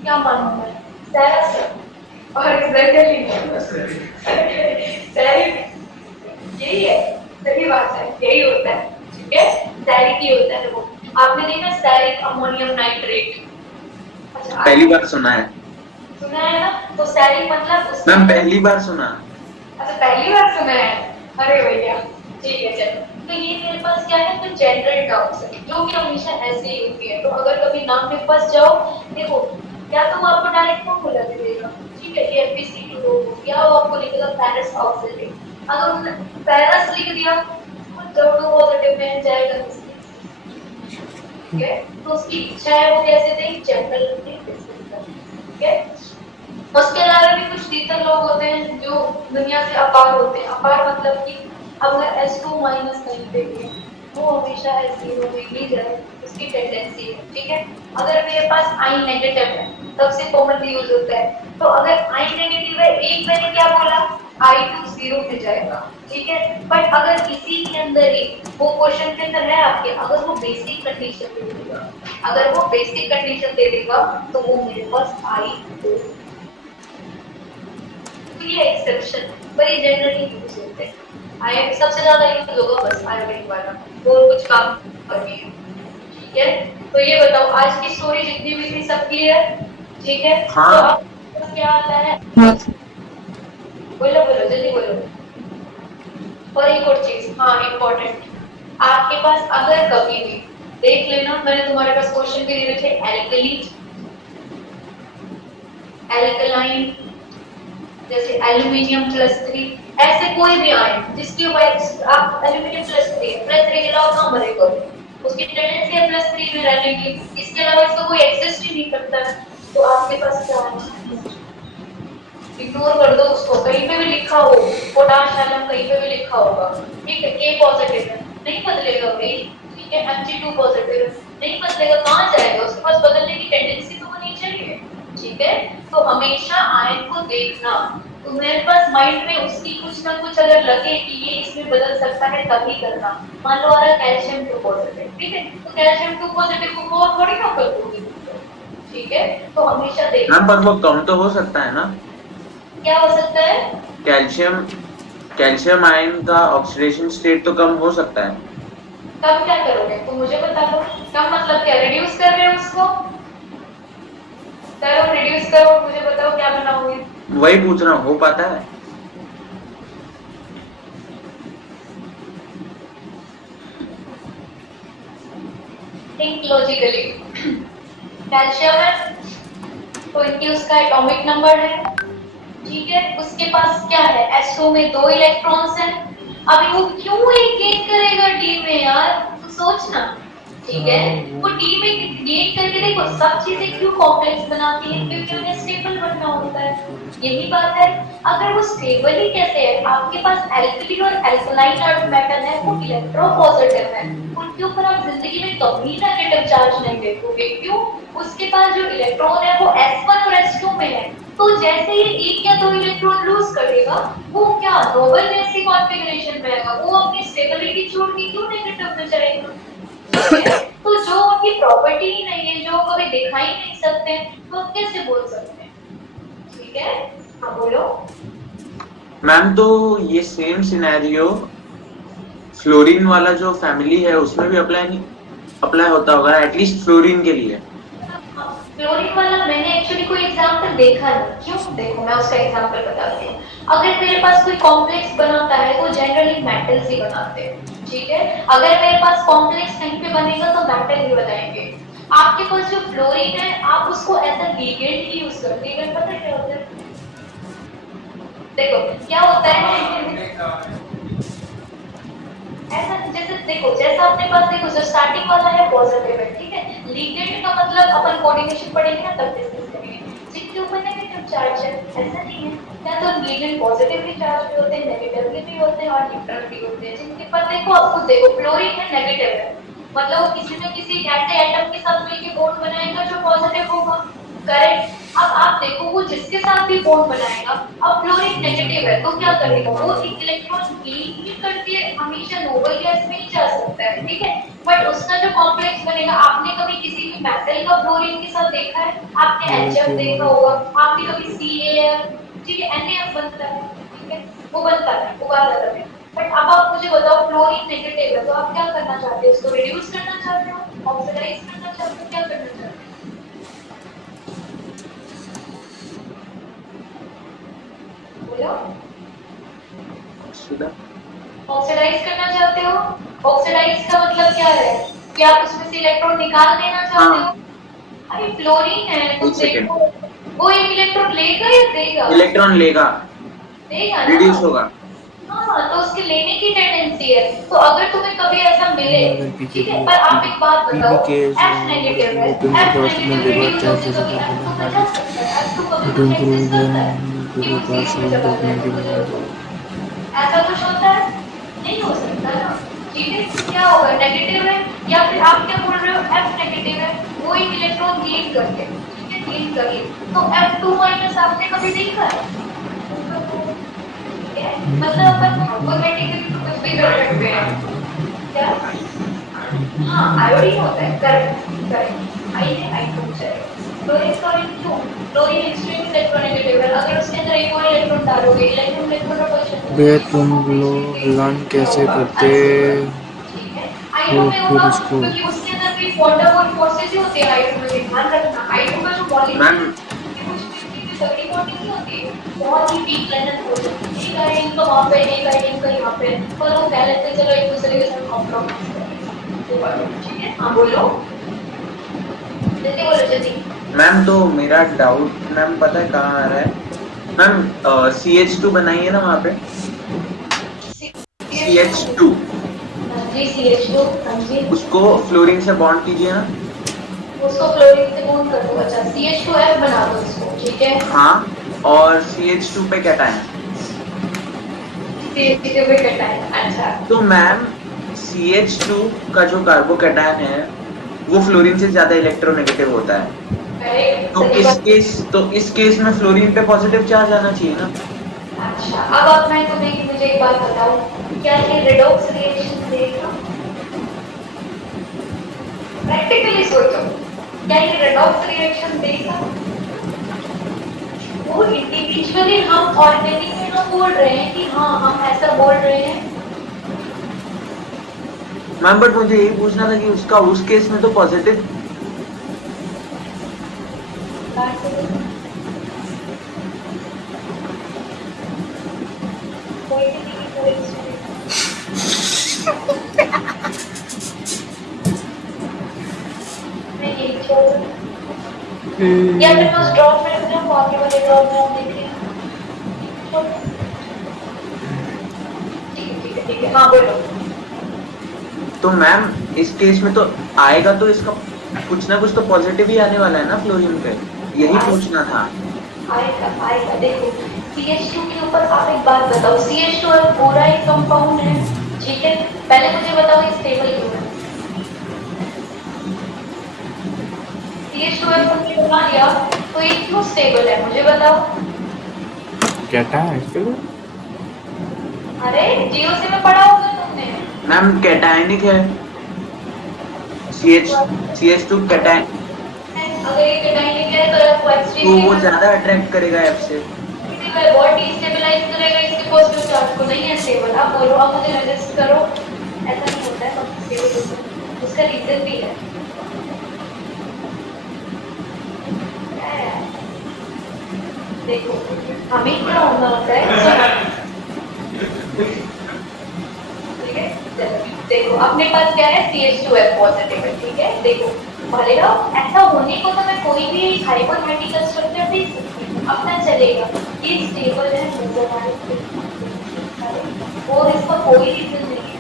क्या मानूंगा, सेरस और यही है, सही बात है, यही होता है, ठीक है, सैरिक ही होता है। देखो आपने देखा सैरिक अमोनियम नाइट्रेट, अच्छा पहली बार सुना है सुना है ना, तो सैरिक मतलब मैम, पहली बार सुना। अच्छा पहली बार सुना है, अरे भैया ठीक है चलो। तो ये मेरे पास क्या है, तो जनरल टर्म्स है जो कि हमेशा ऐसे ही होती है, तो अगर कभी नाम में फंस जाओ, देखो या तो वो आपको डायरेक्ट फॉर्मूला दे देगा, ठीक है, ये FeC2 या वो आपको लिखेगा फेरस ऑक्सीडेट, अगर उन्होंने फेरस लिख दिया तो जो पॉजिटिव में जाएगा, ठीक है। तो उसकी इच्छा है वो कैसे दे, जनरल में, ठीक है। उसके अलावा भी कुछ तीतर लोग होते हैं जो दुनिया से अपार होते हैं, अपार मतलब कि अगर S2 माइनस कहीं पे भी है वो हमेशा S0 में ही जाए, उसकी टेंडेंसी है, ठीक है। अगर मेरे पास I नेगेटिव है, सबसे कॉमनली यूज होता है, तो अगर I नेगेटिव है, एक मैंने क्या बोला, I2 0 पे जाएगा, ठीक है। बट अगर इसी के अंदर ही वो क्वेश्चन के अंदर है आपके, अगर वो बेसिक कंडीशन दे देगा, अगर वो बेसिक कंडीशन दे देगा तो वो मेरे पास I2, ये एक्सेप्शन पर ये जनरली यूज होते हैं। आयन सबसे ज्यादा यूज होगा बस आयोडीन वाला, वो कुछ काम करनी है, ठीक है। तो ये बताओ आज की स्टोरी जितनी भी थी सब क्लियर, ठीक है। हाँ। तो अब क्या आता है, बोलो बोलो जल्दी बोलो। और एक और चीज, हाँ इम्पोर्टेंट, आपके पास अगर कभी भी देख लेना, मैंने तुम्हारे पास क्वेश्चन भी दे रखे, एल्कली, एल्कलाइन, जैसे एल्यूमिनियम+3, ऐसे कोई भी आयन जिसकी आप एल्यूमिनियम+3 के अलावा कहाँ भरेगा, उसकी टेंडेंसी है +3 में रहने की, इसके अलावा इसका कोई एग्जिस्ट ही नहीं करता है, तो आपके पास क्या है, इग्नोर कर दो उसको, कहीं पे भी लिखा हो पोटाश एटम कहीं पे भी लिखा होगा, ठीक है, K पॉजिटिव है नहीं बदलेगा भाई, ठीक है, Mg2 पॉजिटिव नहीं बदलेगा, कहाँ जाएगा, उसके पास बदलने की टेंडेंसी तो होनी चाहिए, ठीक है। तो हमेशा आयन को देखना तुम्हारे पास माइंड में उसकी कुछ ना कुछ अगर लगे कि ये इसमें बदल सकता है तभी करना। मान लो आ रहा कैल्शियम 2 पॉजिटिव, ठीक है, तो कैल्शियम 2 पॉजिटिव को वो थोड़ी ना कर दोगे, ठीक है, तो हमेशा देखना। मैम पर वो कम तो हो सकता है ना? क्या हो सकता है? कैल्शियम आयन का ऑक्सीडेशन स्टेट तो कम हो सकता है। तब क्या करोगे तो मुझे बता दो। कम मतलब क्या, रिड्यूस कर रहे हो उसको? करो रिड्यूस करो, मुझे बताओ क्या बनाओगे? वही पूछ रहा हूँ, हो पाता है? Think logically. कैल्शियम है तो इनकी उसका एटॉमिक नंबर है, ठीक है, उसके पास क्या है, SO में 2 इलेक्ट्रॉन्स हैं। अभी वो क्यों एक गेन करेगा D में यार, तो सोचना, ठीक है, वो D में गेन करके देखो सब चीजें क्यों कॉम्प्लेक्स बनाती हैं, क्योंकि उन्हें स्टेबल बनना होता है, यही बात है। अगर वो स्टेबल ही कैसे है, आपके पास एल्कली और एल्कलाइन अर्थ मेटल है, वो इलेक्ट्रोपॉजिटिव है, उनके ऊपर आप जिंदगी में कभी नेगेटिव चार्ज नहीं देखोगे, क्यों? उसके पास जो इलेक्ट्रॉन है वो S1 और S2 में है, तो जैसे ही 1 या 2 इलेक्ट्रॉन लूज करेगा वो क्या नोबल जैसी कॉन्फ़िगरेशन में आएगा, वो अपनी स्टेबिलिटी छोड़ के क्यों नेगेटिव में चलेगा? तो जो उनकी प्रॉपर्टी ही नहीं है, जो कभी दिखाई नहीं सकते, तो आप कैसे बोल सकते हैं? ठीक है, हाँ बोलो। मैम तो ये सेम सिनेरियो फ्लोरीन वाला जो फैमिली है उसमें भी अप्लाई होता होगा एटलीस्ट फ्लोरीन के लिए। फ्लोरीन वाला मैंने एक्चुअली कोई एग्जांपल देखा नहीं, क्यों? देखो मैं उसका एग्जांपल बताती हूँ। अगर मेरे पास कोई कॉम्प्लेक्स बनाता है तो जनरली मेटल्स ही बनाते हैं, ठीक है, अगर मेरे पास कॉम्प्लेक्स कहीं पे बनेगा तो मेटल ही बनाएंगे। आपके पास जो फ्लोरीन है आप उसको एज अ लिगेंड ही यूज करते हैं, लिगेंड पता है क्या होता है? देखो क्या होता है ऐसा, जैसे देखो जैसा अपने पास देखो जो स्टार्टिंग वाला है पॉजिटिव है, ठीक है, लिगेंड का मतलब अपन कोऑर्डिनेशन पढ़ेंगे ना तब डिस्कस करेंगे, जिसके ऊपर नेगेटिव चार्ज है, ऐसा नहीं है, या तो लिगेंड पॉजिटिवली चार्ज भी होते हैं, नेगेटिवली भी होते हैं और न्यूट्रल भी होते हैं, जिनके पर देखो आपको देखो फ्लोरीन है नेगेटिव है, मतलब वो किसी न किसी ऐसे एटम के साथ मिलकर बॉन्ड बनाएगा जो पॉजिटिव होगा, करेक्ट। अब आप देखो वो जिसके साथ भी बॉन्ड बनाएगा, अब फ्लोरीन नेगेटिव है तो क्या करेगा, वो एक इलेक्ट्रॉन गेन ही करके हमेशा नोबल गैस में ही जा सकता है, ठीक है, बट उसका जो कॉम्प्लेक्स बनेगा, आपने कभी किसी भी मेटल का फ्लोरीन के साथ देखा है? आपने HF देखा होगा, आपने कभी CaF, ठीक है, NaF बनता है, ठीक है, वो बनता है, वो बात अलग है, बट अब आप मुझे बताओ फ्लोरीन नेगेटिव है तो आप क्या करना चाहते हो, उसको रिड्यूस करना चाहते हो, ऑक्सीडाइज करना चाहते हो, क्या करना चाहते हो? बोलो। ऑक्सीडाइज करना चाहते हो? ऑक्सीडाइज का मतलब क्या है कि आप उसमें से इलेक्ट्रॉन निकाल देना चाहते हो? अरे फ्लोरीन है, तुम देखो वो एक इलेक्ट्रॉन लेगा या देगा? इलेक्ट्रॉन लेगा, देगा ना? रिड्यूस होगा। हाँ, तो उसके लेने की टेंडेंसी है, तो अगर तुम्हें कभी ऐसा मिले, ठीक है, पर आप एक बात बताओ, F नेगेटिव है, F नेगेटिव रिड्यूस होके कभी F2 में जा सकता है, F2 कभी कुछ एक्सिस्ट करता है कि वो चीज में चला जाए, ऐसा कुछ होता है? नहीं हो सकता ना, ठीक है, क्या होगा, नेगेटिव है, या फिर आप क्या बोल रहे हो, F नेगेटिव है, वो एक इलेक्ट्रॉन गेन करके, ठीक है, गेन करिए, तो F2 माइनस आपने कभी देखा है? मतलब अपन ऑटोमेटिकली तो कुछ भी कर सकते हैं क्या? हाँ आयोडीन होता है, करेक्ट करेक्ट, आयोडीन चाहिए, क्लोरीन क्यों? क्लोरीन एक्सट्रीम इलेक्ट्रोनेगेटिव है, अगर उसके अंदर एक और इलेक्ट्रॉन डालोगे, इलेक्ट्रॉन इलेक्ट्रॉन का पोजीशन बे तुम लोग लर्न कैसे करते हो फिर इसको? क्योंकि उसके अंदर भी क्वांटम फोर्सेस ही होती है, आयोडीन में ध्यान रखना, आयोडीन का जो मॉलिक्यूल तगड़ी बॉन्डिंग नहीं होती, बहुत ही वीक लाइनर होती है, एक आयोडीन का वहाँ पे, एक आयोडीन का यहाँ पे, पर वो कह लेते हैं चलो एक दूसरे के साथ कॉम्प्रोमाइज करें, ठीक है, हाँ बोलो, जल्दी बोलो जल्दी। मैम तो मेरा डाउट मैम पता है कहाँ आ रहा है? मैम CH2 बनाइए ना वहाँ पे, CH2 जी CH2, हाँ जी, उसको फ्लोरीन से बॉन्ड कीजिए ना, उसको क्लोरीन से बॉन्ड कर दो, अच्छा CH2F बना दो इसको, ठीक है, हाँ, और CH2 पे कैटायन, CH2 पे कैटायन, अच्छा, तो मैम CH2 का जो कार्बोकैटायन है वो फ्लोरीन से ज्यादा इलेक्ट्रोनेगेटिव होता है, तो इस केस में फ्लोरीन पे पॉजिटिव चार्ज आना चाहिए ना? अच्छा, अब आप मैं तुम्हें मुझे एक बात बताओ, क्या ये रेडॉक्स रिएक्शन देगा? प्रैक्टिकली सोचो, क्या ये रेडॉक्स रिएक्शन देगा? वो इंडिविजुअली हम ऑर्गेनिक में हम बोल रहे हैं कि हाँ हम ऐसा बोल रहे हैं। मैम बट मुझे यही पूछना था कि उसका उस केस में तो पॉजिटिव मैं यही छोड़ या फिर मैं उस ड्रॉप में रख दूँ, आगे वाले ड्रॉप में हम देखें। ठीक है, हाँ बोलो। तो मैम इस केस में तो आएगा तो इसका कुछ ना कुछ तो पॉजिटिव ही आने वाला है ना फ्लोरीन पे, यही पूछना था। आएगा देखो, CH2 के ऊपर आप एक बात बताओ, CH2 एक पूरा एक कंपाउंड है, ठीक है? पहले मुझे बताओ ये स्टेबल क्यों है? CH2 एक हमने बना लिया तो ये क्यों स्टेबल है, मुझे बताओ। कैटायन इसके लिए अरे GOC में पढ़ा होगा तुमने। मैम कैटायनिक है, CH2 कैटायन, अगर ये कैटायनिक है तो आपको तो एक्सट्रीमली वो ज्यादा अट्रैक्ट करेगा F से। बहुत डिस्टेबलाइज करेगा इसके पॉजिटिव चार्ज को, नहीं है स्टेबल। आप बोलो, आप मुझे रेजिस्ट करो, ऐसा नहीं होता है स्टेबल होता है, उसका रीजन भी है। देखो हमें क्या होना होता है, ठीक है? देखो अपने पास क्या है, CH2F पॉजिटिव है, ठीक है? देखो भलेगा ऐसा होने को तो मैं कोई भी हाइपोथेटिकल स्ट्रक्चर दे सकती हूँ, अपना चलेगा, ये स्टेबल है और इसका कोई रीजन नहीं है,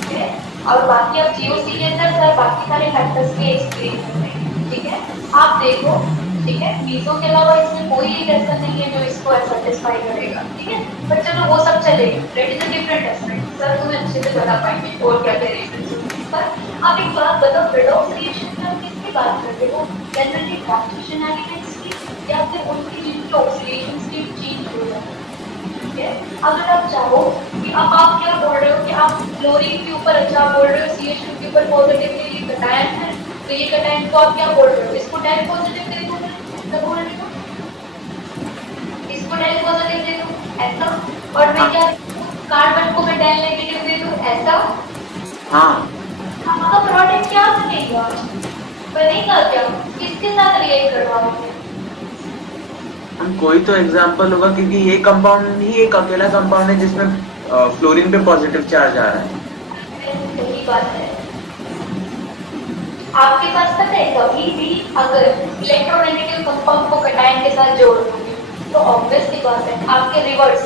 ठीक है? और बाकी आप GOC के अंदर सर बाकी सारे फैक्टर्स के एक्सप्लेन करते हैं, ठीक है? आप देखो, ठीक है? मीजो के अलावा इसमें कोई एक ऐसा नहीं है जो इसको सेटिस्फाई करेगा, ठीक है? पर चलो वो सब चलेगा, that is a different aspect, sir तुम्हें अच्छे से बता पाएंगे और क्या क्या रीजंस हैं। पर आप एक बात बताओ, रेडॉक्स रिएक्शन में हम किसकी बात करते हो? जनरली ट्रांजिशन एलिमेंट्स की या फिर उनकी जिनकी ऑक्सीडेशन स्टेट चेंज हो जाती है, ठीक है? अगर आप चाहो कि अब आप क्या बोल रहे हो कि आप क्लोरीन के ऊपर अच्छा बोल रहे हो, CH2 के ऊपर पॉजिटिव कैटायन है, तो ये कैटायन को आप क्या बोल रहे हो, इसको डायरेक्ट पॉजिटिव दे दो, ऐसा बोल रहे हो, इसको डायरेक्ट पॉजिटिव दे दो ऐसा, और मैं क्या कार्बन को मैं डायरेक्ट नेगेटिव दे दूं ऐसा। हाँ आपका प्रोडक्ट क्या बनेगा, बनेगा क्या, किसके साथ रिएक्ट करवाओगे? हम कोई तो एग्जांपल होगा, क्योंकि ये कंपाउंड ही एक अकेला कंपाउंड है जिसमें फ्लोरीन पे पॉजिटिव चार्ज आ रहा है। सही बात है। आपके पास पता है कभी भी अगर इलेक्ट्रोनेगेटिव कंपाउंड को कैटायन के साथ जोड़ दोगे तो ऑब्वियस सी बात है आपके रिवर्स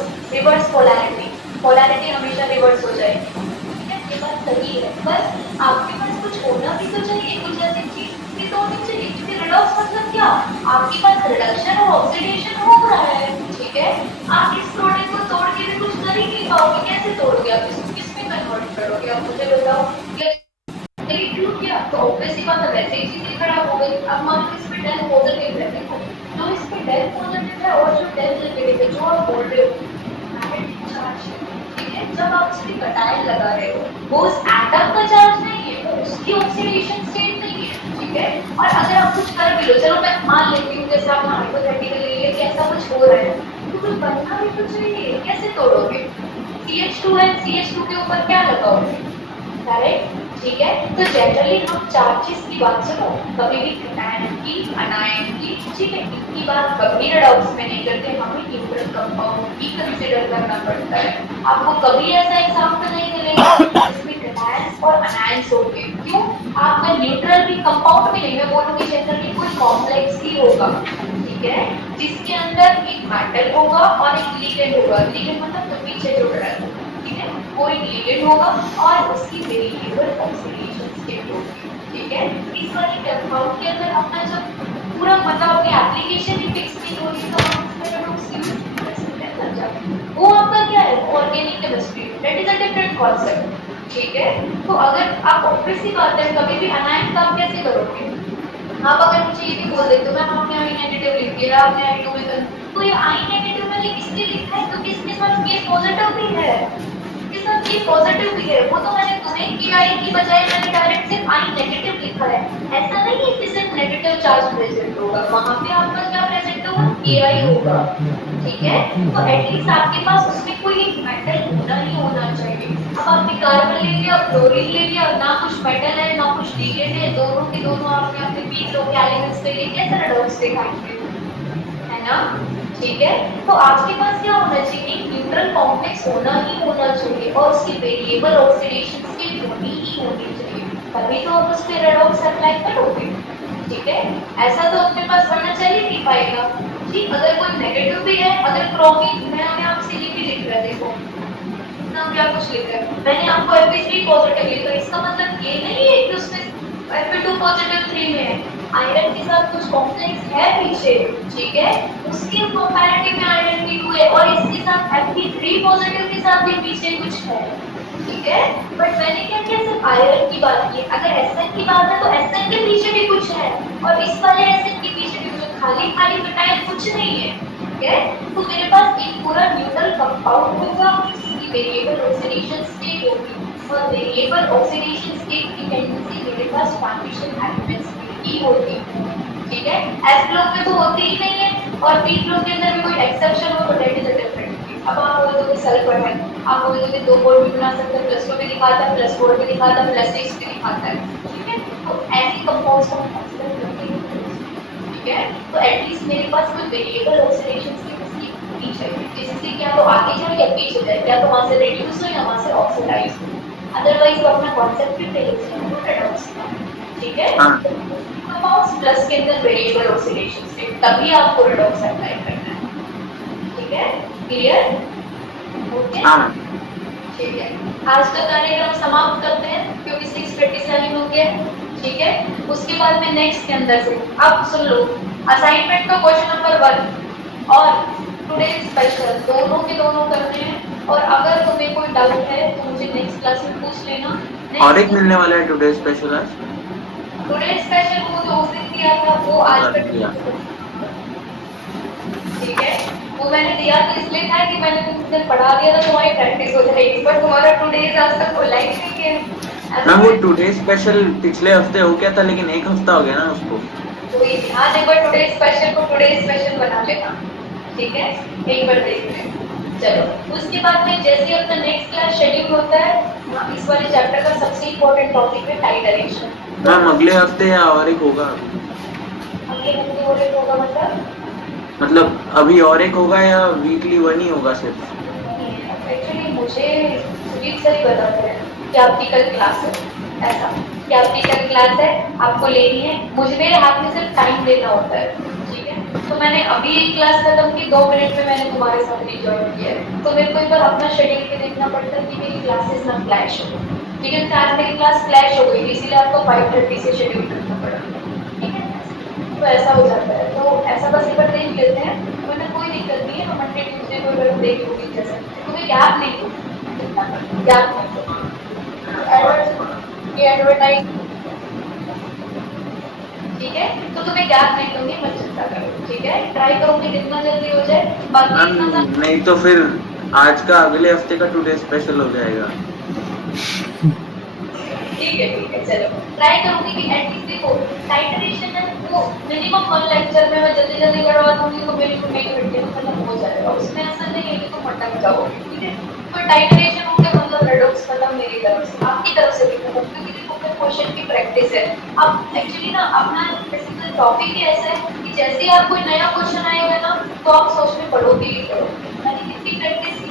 पोलैरिटी हमेशा रिवर्स हो जाएगी, ठीक है? ये बात सही है, पर आपके पास कुछ होना भी तो चाहिए, कुछ ऐसी चीज भी तो होनी चाहिए, क्योंकि रिडॉक्स मतलब क्या, आपके पास रिडक्शन और ऑक्सीडेशन हो रहा है, ठीक है? आप इस प्रोडक्ट को तोड़ के भी कुछ कर ही नहीं पाओगे, कैसे तोड़ोगे आप, इसको किसमें कन्वर्ट करोगे, आप मुझे बताओ। क्यों किया, तो ऑब्वियसली बात है वैसे ही चीजें खराब हो गई। अब मान लो इसमें 10 पॉजिटिव है, देखो जो इसमें 10 पॉजिटिव है और जो 10 नेगेटिव है, जो आप बोल रहे हो चार्ज, ठीक है? जब आप उसमें कैटायन लगा रहे हो, वो उस एटम का चार्ज नहीं है, वो उसकी ऑक्सीडेशन स्टेट नहीं है, ठीक है? और अगर आप कुछ कर भी लो, चलो मैं मान लेती हूँ जैसे आपने हाइपोथेटिकल ले लिया कि ऐसा कुछ हो रहा है, तो कुछ बनना भी तो चाहिए, कैसे तोड़ोगे? CH2 है, CH2 के ऊपर क्या लगाओगे, करेक्ट? ठीक है, तो जनरली हम चार्जेस की बात सुनो, कभी भी कैटायन की, अनायन की, ठीक है, इनकी बात कभी रेडॉक्स में नहीं करते, हमें न्यूट्रल कंपाउंड ही कंसीडर करना पड़ता है। आपको कभी ऐसा एग्जांपल नहीं मिलेगा जिसमें कैटायंस और अनायंस होंगे, क्यों? आपका न्यूट्रल भी कंपाउंड भी नहीं, मैं बोलूंगी जनरली कोई कॉम्प्लेक्स ही होगा, ठीक है, जिसके अंदर एक मेटल होगा और एक लिगेंड होगा, लिगेंड मतलब तो पीछे जुड़ रहा है, कोई लिगेंड होगा और उसकी वेरिएबल ऑक्सीडेशन स्टेट होगी, ठीक है? इस वाले कंपाउंड के अंदर अपना जब पूरा मतलब अपनी एप्लीकेशन ही फिक्स नहीं होगी तो हम वो आपका क्या है, organic chemistry, that is a different concept, ठीक है? तो अगर आप ऑब्वियसली बात है कभी भी अनायन काम कैसे करोगे, आप अगर मुझे ये भी बोल देते हो मैम आपने आई नेगेटिव लिख दिया, आपने आई टू में, तो ये आई नेगेटिव में ये किसने लिखा है, क्योंकि इसके साथ ये पॉजिटिव भी है, इसके साथ ये पॉजिटिव भी है। वो तो मैंने तुम्हें कि आई की बजाय मैंने डायरेक्ट सिर्फ आई नेगेटिव लिखा है। ऐसा नहीं है कि सिर्फ नेगेटिव चार्ज प्रेजेंट होगा, वहां पे आपका क्या प्रेजेंट होगा, के आई होगा। ठीक है, तो एटलीस्ट आपके पास उसमें कोई एक मेटल होना ही होना चाहिए। अब आपने कार्बन ले लिया, क्लोरीन ले लिया, ना कुछ मेटल है ना कुछ लिगेंड है, दोनों के दोनों आपने अपने पीस लोग एलिमेंट्स ले लिए, कैसे रेडॉक्स दिखाएंगे, है ना। ठीक है, तो आपके पास क्या होना चाहिए, न्यूट्रल कॉम्प्लेक्स होना ही होना चाहिए और उसकी वेरिएबल ऑक्सीडेशन स्टेट होनी ही होनी चाहिए, तभी तो आप उस पे रेडॉक्स अप्लाई करोगे। ठीक है, ऐसा तो अपने पास बनना चाहिए नहीं पाएगा। ठीक, अगर कोई नेगेटिव भी है, अगर क्रोमीन, मैंने आपसे लिख रहा है, देखो ना क्या कुछ लिखा है, मैंने आपको Fe3 पॉजिटिव लिखा, इसका मतलब ये नहीं है कि उसमें Fe2 पॉजिटिव 3 में है, आयरन के साथ कुछ कॉम्प्लेक्स है पीछे। ठीक है, उसके कंपैरेटिव में आयरन की 2 है और इसके साथ Fe3 पॉजिटिव के साथ भी पीछे कुछ है। ठीक है, बट मैंने क्या किया, सिर्फ आयरन की बात की। अगर Sn की बात है तो Sn के पीछे भी कुछ है और इस वाले Sn के पीछे भी कुछ, खाली खाली बताया कुछ नहीं है। ठीक है, तो मेरे पास एक पूरा न्यूट्रल कंपाउंड होगा, वेरिएबल ऑक्सीडेशन स्टेट होगी और वेरिएबल ऑक्सीडेशन स्टेट की टेंडेंसी मेरे पास ट्रांजिशन एलिमेंट्स की होती है। ठीक है, एस ब्लॉक में तो होती ही नहीं है और पी ब्लॉक के अंदर भी कोई एक्सेप्शन हो तो दैट इज अ डिफरेंट। अब आप बोल दोगे सल्फर है, आप बोल दोगे 2 बोर्ड भी बना सकते हैं, +2 भी दिखाता है, +4 भी दिखाता है, +6 भी दिखाता है। ठीक है, तो ऐसी कंपाउंड्स को हम कंसीडर करते हैं। ठीक है, तो एटलीस्ट मेरे पास कोई वेरिएबल ऑक्सीडेशन स्टेट जिससे क्या तो आगे जाए या पीछे जाए, क्या तो वहां से रिड्यूस हो या वहां से ऑक्सीडाइज हो, अदरवाइज वो अपना कांसेप्ट भी फेल हो जाएगा। ठीक है, कंपाउंड्स प्लस के अंदर वेरिएबल ऑक्सीडेशन स्टेट, तभी आपको रेडॉक्स अप्लाई करना है। ठीक है, क्लियर, ओके। ठीक है, आज का कार्यक्रम समाप्त करते हैं क्योंकि 6:37 हो गया। ठीक है, उसके बाद में नेक्स्ट के अंदर से अब सुन लो, असाइनमेंट का क्वेश्चन नंबर 1 और टुडे स्पेशल दोनों के दोनों करने हैं और अगर तुम्हें कोई डाउट है तो मुझे नेक्स्ट क्लास में पूछ लेना। और एक मिलने वाला है टुडे स्पेशल आज, टुडे स्पेशल वो जो उस दिन दिया था वो आज तक दिया। ठीक है, वो मैंने दिया तो इसलिए था कि मैंने तुम दिन पढ़ा दिया था, तुम्हारी प्रैक्टिस हो जाएगी, पर तुम्हारा टुडे आज तक खुला ही नहीं है ना। वो टुडे स्पेशल पिछले हफ्ते हो गया था लेकिन एक हफ्ता हो गया ना उसको, तो आज एक बार टुडे स्पेशल को टुडे स्पेशल बना लेना। ठीक है, एक बार देख लें। चलो, उसके बाद में जैसे अपना नेक्स्ट क्लास शेड्यूल होता है, इस वाले चैप्टर का सबसे इम्पोर्टेंट टॉपिक है टाइटरेशन। मैम अगले हफ्ते या और एक होगा, अगले हफ्ते और एक होगा मतलब अभी और एक होगा या वीकली 1 ही होगा सिर्फ? एक्चुअली मुझे सुजीत सर ही बताते हैं कि आपकी कल क्लास है, ऐसा कि आपकी कल क्लास है, आपको लेनी है, मुझे मेरे हाथ में सिर्फ टाइम देना होता है। ठीक है, तो मैंने अभी एक क्लास खत्म की, 2 मिनट में मैंने तुम्हारे साथ रिजॉइन किया है, तो मेरे को एक बार अपना शेड्यूल पे देखना पड़ता है कि मेरी क्लासेस ना क्लैश हो। ठीक है, आज मेरी क्लास क्लैश हो गई इसीलिए आपको 5:30 से शेड्यूल करना पड़ा। ठीक है, तो ऐसा हो जाता है, तो ऐसा बस एक बार देख लेते हैं, वरना कोई दिक्कत नहीं है, हम मंडे ट्यूजडे को अगर देख लोगे जैसे तुम्हें गैप नहीं दो, गैप नहीं दो, ये एडवर्टाइज। ठीक है, तो तुम्हें गैप नहीं दूंगी, मत चिंता करो। ठीक है, ट्राई करूंगी जितना जल्दी हो जाए, बाकी इतना नहीं तो फिर आज का अगले हफ्ते का टुडे स्पेशल हो जाएगा। ठीक है, चलो ट्राई करूंगी कि एटलीस्ट देखो टाइटरेशन है वो मिनिमम 1 लेक्चर में मैं जल्दी जल्दी करवा दूंगी तो मेरी 1 घंटे में खत्म हो जाएगा, उसमें ऐसा नहीं है कि तुम अटक जाओगे। ठीक है, तो टाइटरेशन हो गया मतलब रेडॉक्स खत्म मेरी तरफ से, आपकी तरफ से भी खत्म, क्योंकि देखो फिर क्वेश्चन की प्रैक्टिस है। अब एक्चुअली ना अपना बेसिकली टॉपिक ही ऐसा है कि जैसे ही आप कोई नया क्वेश्चन आएगा ना तो आप सोच में पढ़ोगे ही पढ़ोगे, मैंने कितनी प्रैक्टिस की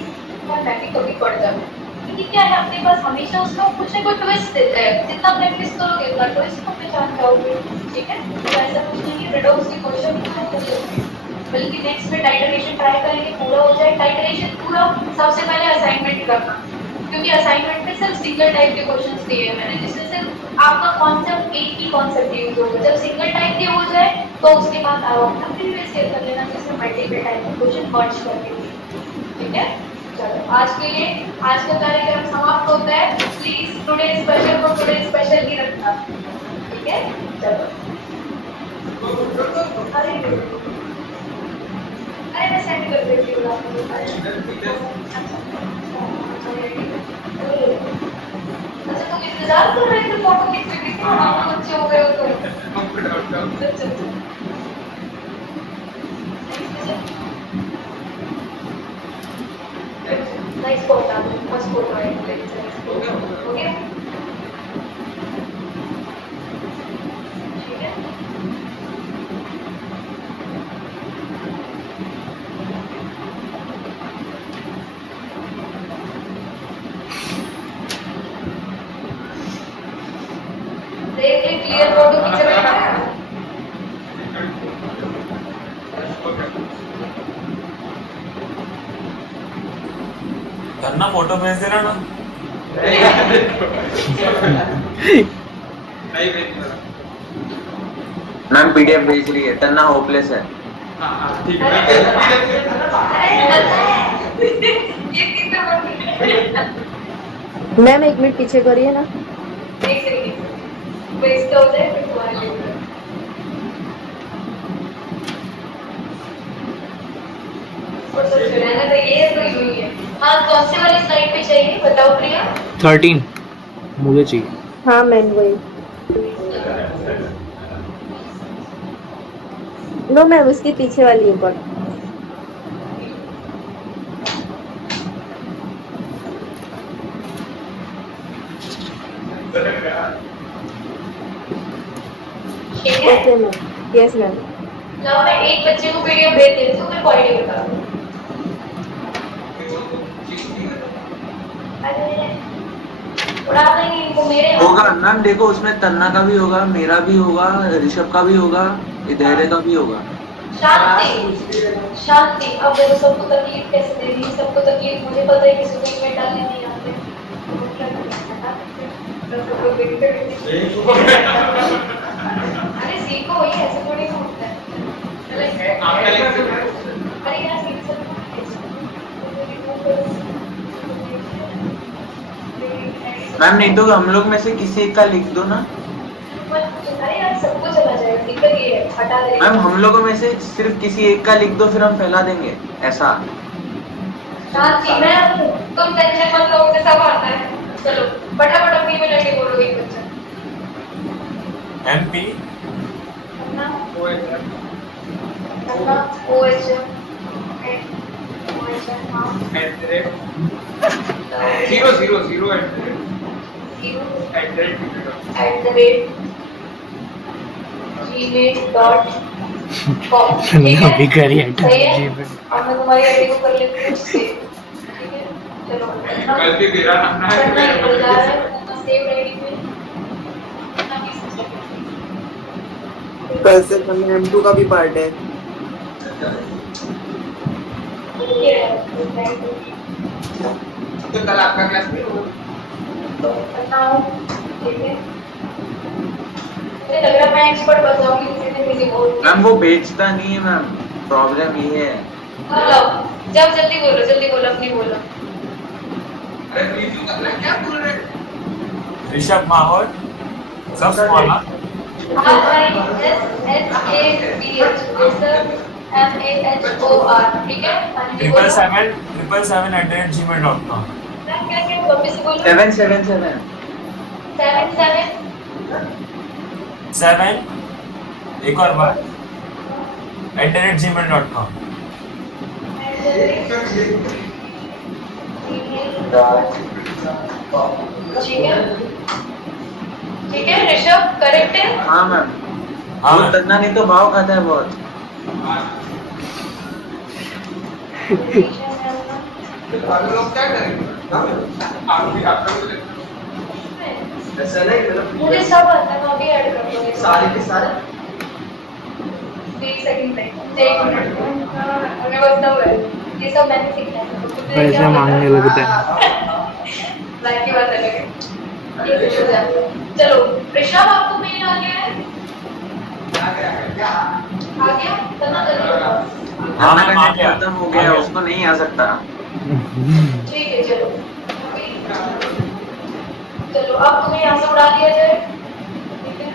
मैं भी कभी पढ़ जाऊँ, क्योंकि क्या है अपने पास हमेशा उसका कुछ ना कुछ ट्विस्ट देता है, जितना प्रैक्टिस करोगे उतना ट्विस्ट को पहचान जाओगे। ठीक है, तो ऐसा कुछ नहीं है रेडॉक्स के क्वेश्चन, बल्कि नेक्स्ट में टाइटरेशन ट्राई करेंगे पूरा हो जाए। टाइटरेशन पूरा सबसे पहले असाइनमेंट करना, क्योंकि असाइनमेंट में सिर्फ सिंगल टाइप के क्वेश्चंस दिए हैं मैंने, जिसमें सिर्फ आपका कॉन्सेप्ट एक ही कॉन्सेप्ट यूज होगा। जब सिंगल टाइप के हो जाए तो उसके बाद आप अपना प्रीवियस ईयर कर लेना, जिसमें मल्टीपल टाइप के क्वेश्चन मर्ज करके। ठीक है, चलो आज के लिए आज का कार्यक्रम समाप्त होता है। प्लीज टुडे स्पेशल को टुडे स्पेशल ही रखना। ठीक है, चलो। अरे अरे मैं सेंड कर देती हूँ आपको। अच्छा तुम इंतजार कर रहे थे फोटो खींचने के, आप बच्चे हो गए हो तो। अच्छा नाइस फोटो, मस्त फोटो है। हो गया ठीक है। देख ले क्लियर फोटो खींच रहा है। करना फोटो भेज देना ना। मैम पीडीएफ भेज रही है, तन्ना होपलेस है। ठीक अरे है। ये कितना बड़ा मैम 1 मिनट पीछे करिए ना। एक सेकंड वेस्ट हो जाए फिर तुम्हारे लिए। और सब रहना तो ये तो यूं ही है। हाँ कौन सी वाली स्लाइड पे चाहिए बताओ प्रिया। 13 मुझे चाहिए। हाँ मैम वही। नो मैम उसके पीछे वाली है पर। ठीक है ओके मैम। Yes ma'am. लो मैं एक बच्चे को पीडीएफ भेज देती हूँ फिर क्वालिटी बता दूँ। अरे उड़ा देंगे इनको मेरे होगा मैम, देखो उसमें तन्ना का भी होगा, मेरा भी होगा, ऋषभ का भी होगा, इधर का भी होगा। शांति शांति। अब वो सबको तकलीफ कैसे दे रही है, सबको तकलीफ मुझे पता है किसी को इनमें डालने नहीं आते तो क्या करें, सबको देखते अरे सीखो वही ऐसे थोड़ी ना होता है। अरे यार सीख सकते मैम नहीं तो हम लोग में से किसी एक का लिख दो ना। अरे यार सबको चला जाएगा, दिक्कत ये है हटा दे। मैम हम लोगों में से सिर्फ किसी एक का लिख दो, फिर हम फैला देंगे ऐसा। शांति मैं हूँ, तुम टेंशन मत लो, मुझे सब आता है। चलो फटाफट अपनी में लड़के बोलो एक बच्चा। MP अन्ना अन्ना OH हाँ 000 @gmail.com ठीक है। अभी करिए सही है? जी मैम। और मैं तुम्हारी आईडी को कर लेती हूँ सेव। ठीक है चलो गलती मेरा नाम है। करना निकल जा रहा है सेव आईडी पे अपना भी सिस्टम। कल से M2 का भी पार्ट है। ये है तो कल आपका क्लास में तो बताओ ठीक है। मुझे लग रहा है मैं एक्सपर्ट बन जाऊंगी किसी दिन किसी बोल के। मैम वो बेचता नहीं है मैम, प्रॉब्लम ये है। हेलो जब जल्दी बोलो अपनी बोलो। अरे रिव्यू करना क्या बोल रहे ऋषभ माहौल सब स्मॉल RISHABHOR ठीक है। 777@gmail.com क्या वापस से बोलो। 777 7 एक और बार @gmail.com ठीक है ऋषभ करेक्ट है। हाँ मैम। हाँ वो तन्ना नहीं तो भाव खाता है बहुत। लोग क्या करेंगे आप भी आपका मुझे सब आता है, मैं अभी ऐड कर दूंगी सारे के सारे। एक सेकंड टाइम एक मिनट हमें बस तब है ये सब मैंने सीखना है। पैसे मांगने लगता है। लाइक की बात अलग है। ये कुछ हो जाता है। चलो ऋषभ आपको मेल आ गया है। आ गया तना हाँ तन्ना मैम का आ नेट गया खत्म हो गया, उसको नहीं आ सकता। ठीक है चलो चलो अब तुम्हें यहाँ से उड़ा दिया जाए। ठीक है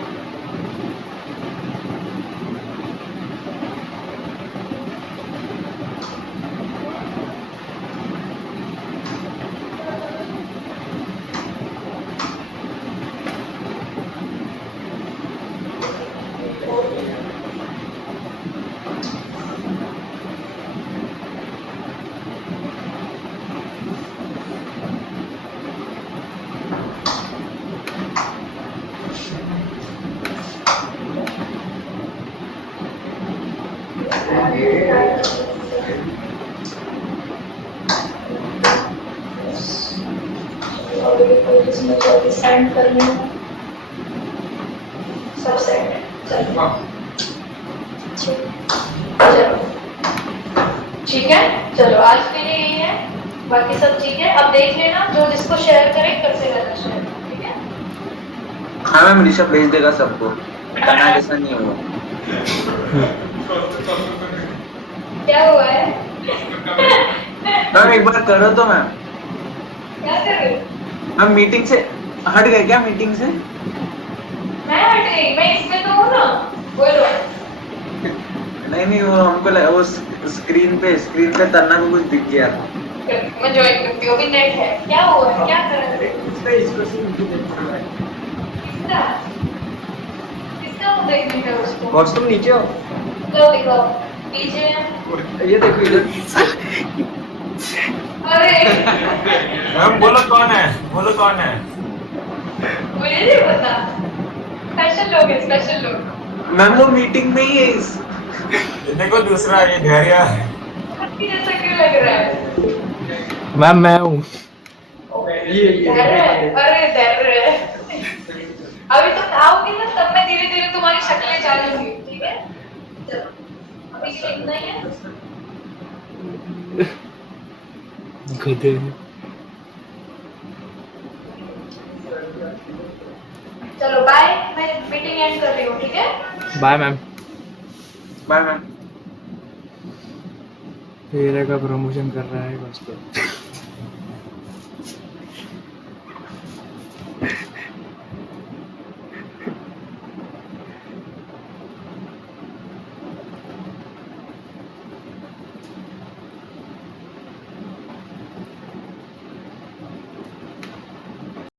इसमें 24 सेंड करनी है, सब सेट है। चलो चलो ठीक है, चलो आज के लिए यही है, बाकी सब ठीक है। अब देख लेना जो जिसको शेयर करे करते रहना शेयर, ठीक है? हाँ मैम, ऋषभ भेज देगा सबको, करना जैसा नहीं हुआ। क्या हुआ है? मैम एक बार करो तो मैम। क्या कर रहे हो? मैम मीटिंग से हट गए क्या? मीटिंग से मैं हट गई, मैं इसमें तो हूँ ना, बोलो। नहीं वो हमको लगा वो स्क्रीन पे तन्ना को कुछ दिख गया था। मैं ज्वाइन करती हूँ, अभी नेट है। क्या हुआ है, क्या कर रहे हो? किसका किसका मुंह देखने का उसको? बॉस तुम नीचे हो? लो दिखाओ, पीछे है। ये देखो इधर। अरे मैम बोलो कौन है, बोलो कौन है? मुझे नहीं पता, स्पेशल लोग हैं, स्पेशल लोग। मैम वो मीटिंग में ही है देखो दूसरा ये धैर्य है। आपकी जैसा क्यों लग रहा है? मैम मैं हूँ। अरे डर है। अभी तुम आओगे ना तब मैं धीरे धीरे तुम्हारी शक्लें जालूंगी, ठीक है? चलो अभी के लिए इतना ही है। गधे। चलो बाय, मैं मीटिंग एंड कर रही हूँ, ठीक है? Bye ma'am. Bye ma'am. हीरे का प्रमोशन कर रहा है बस तो।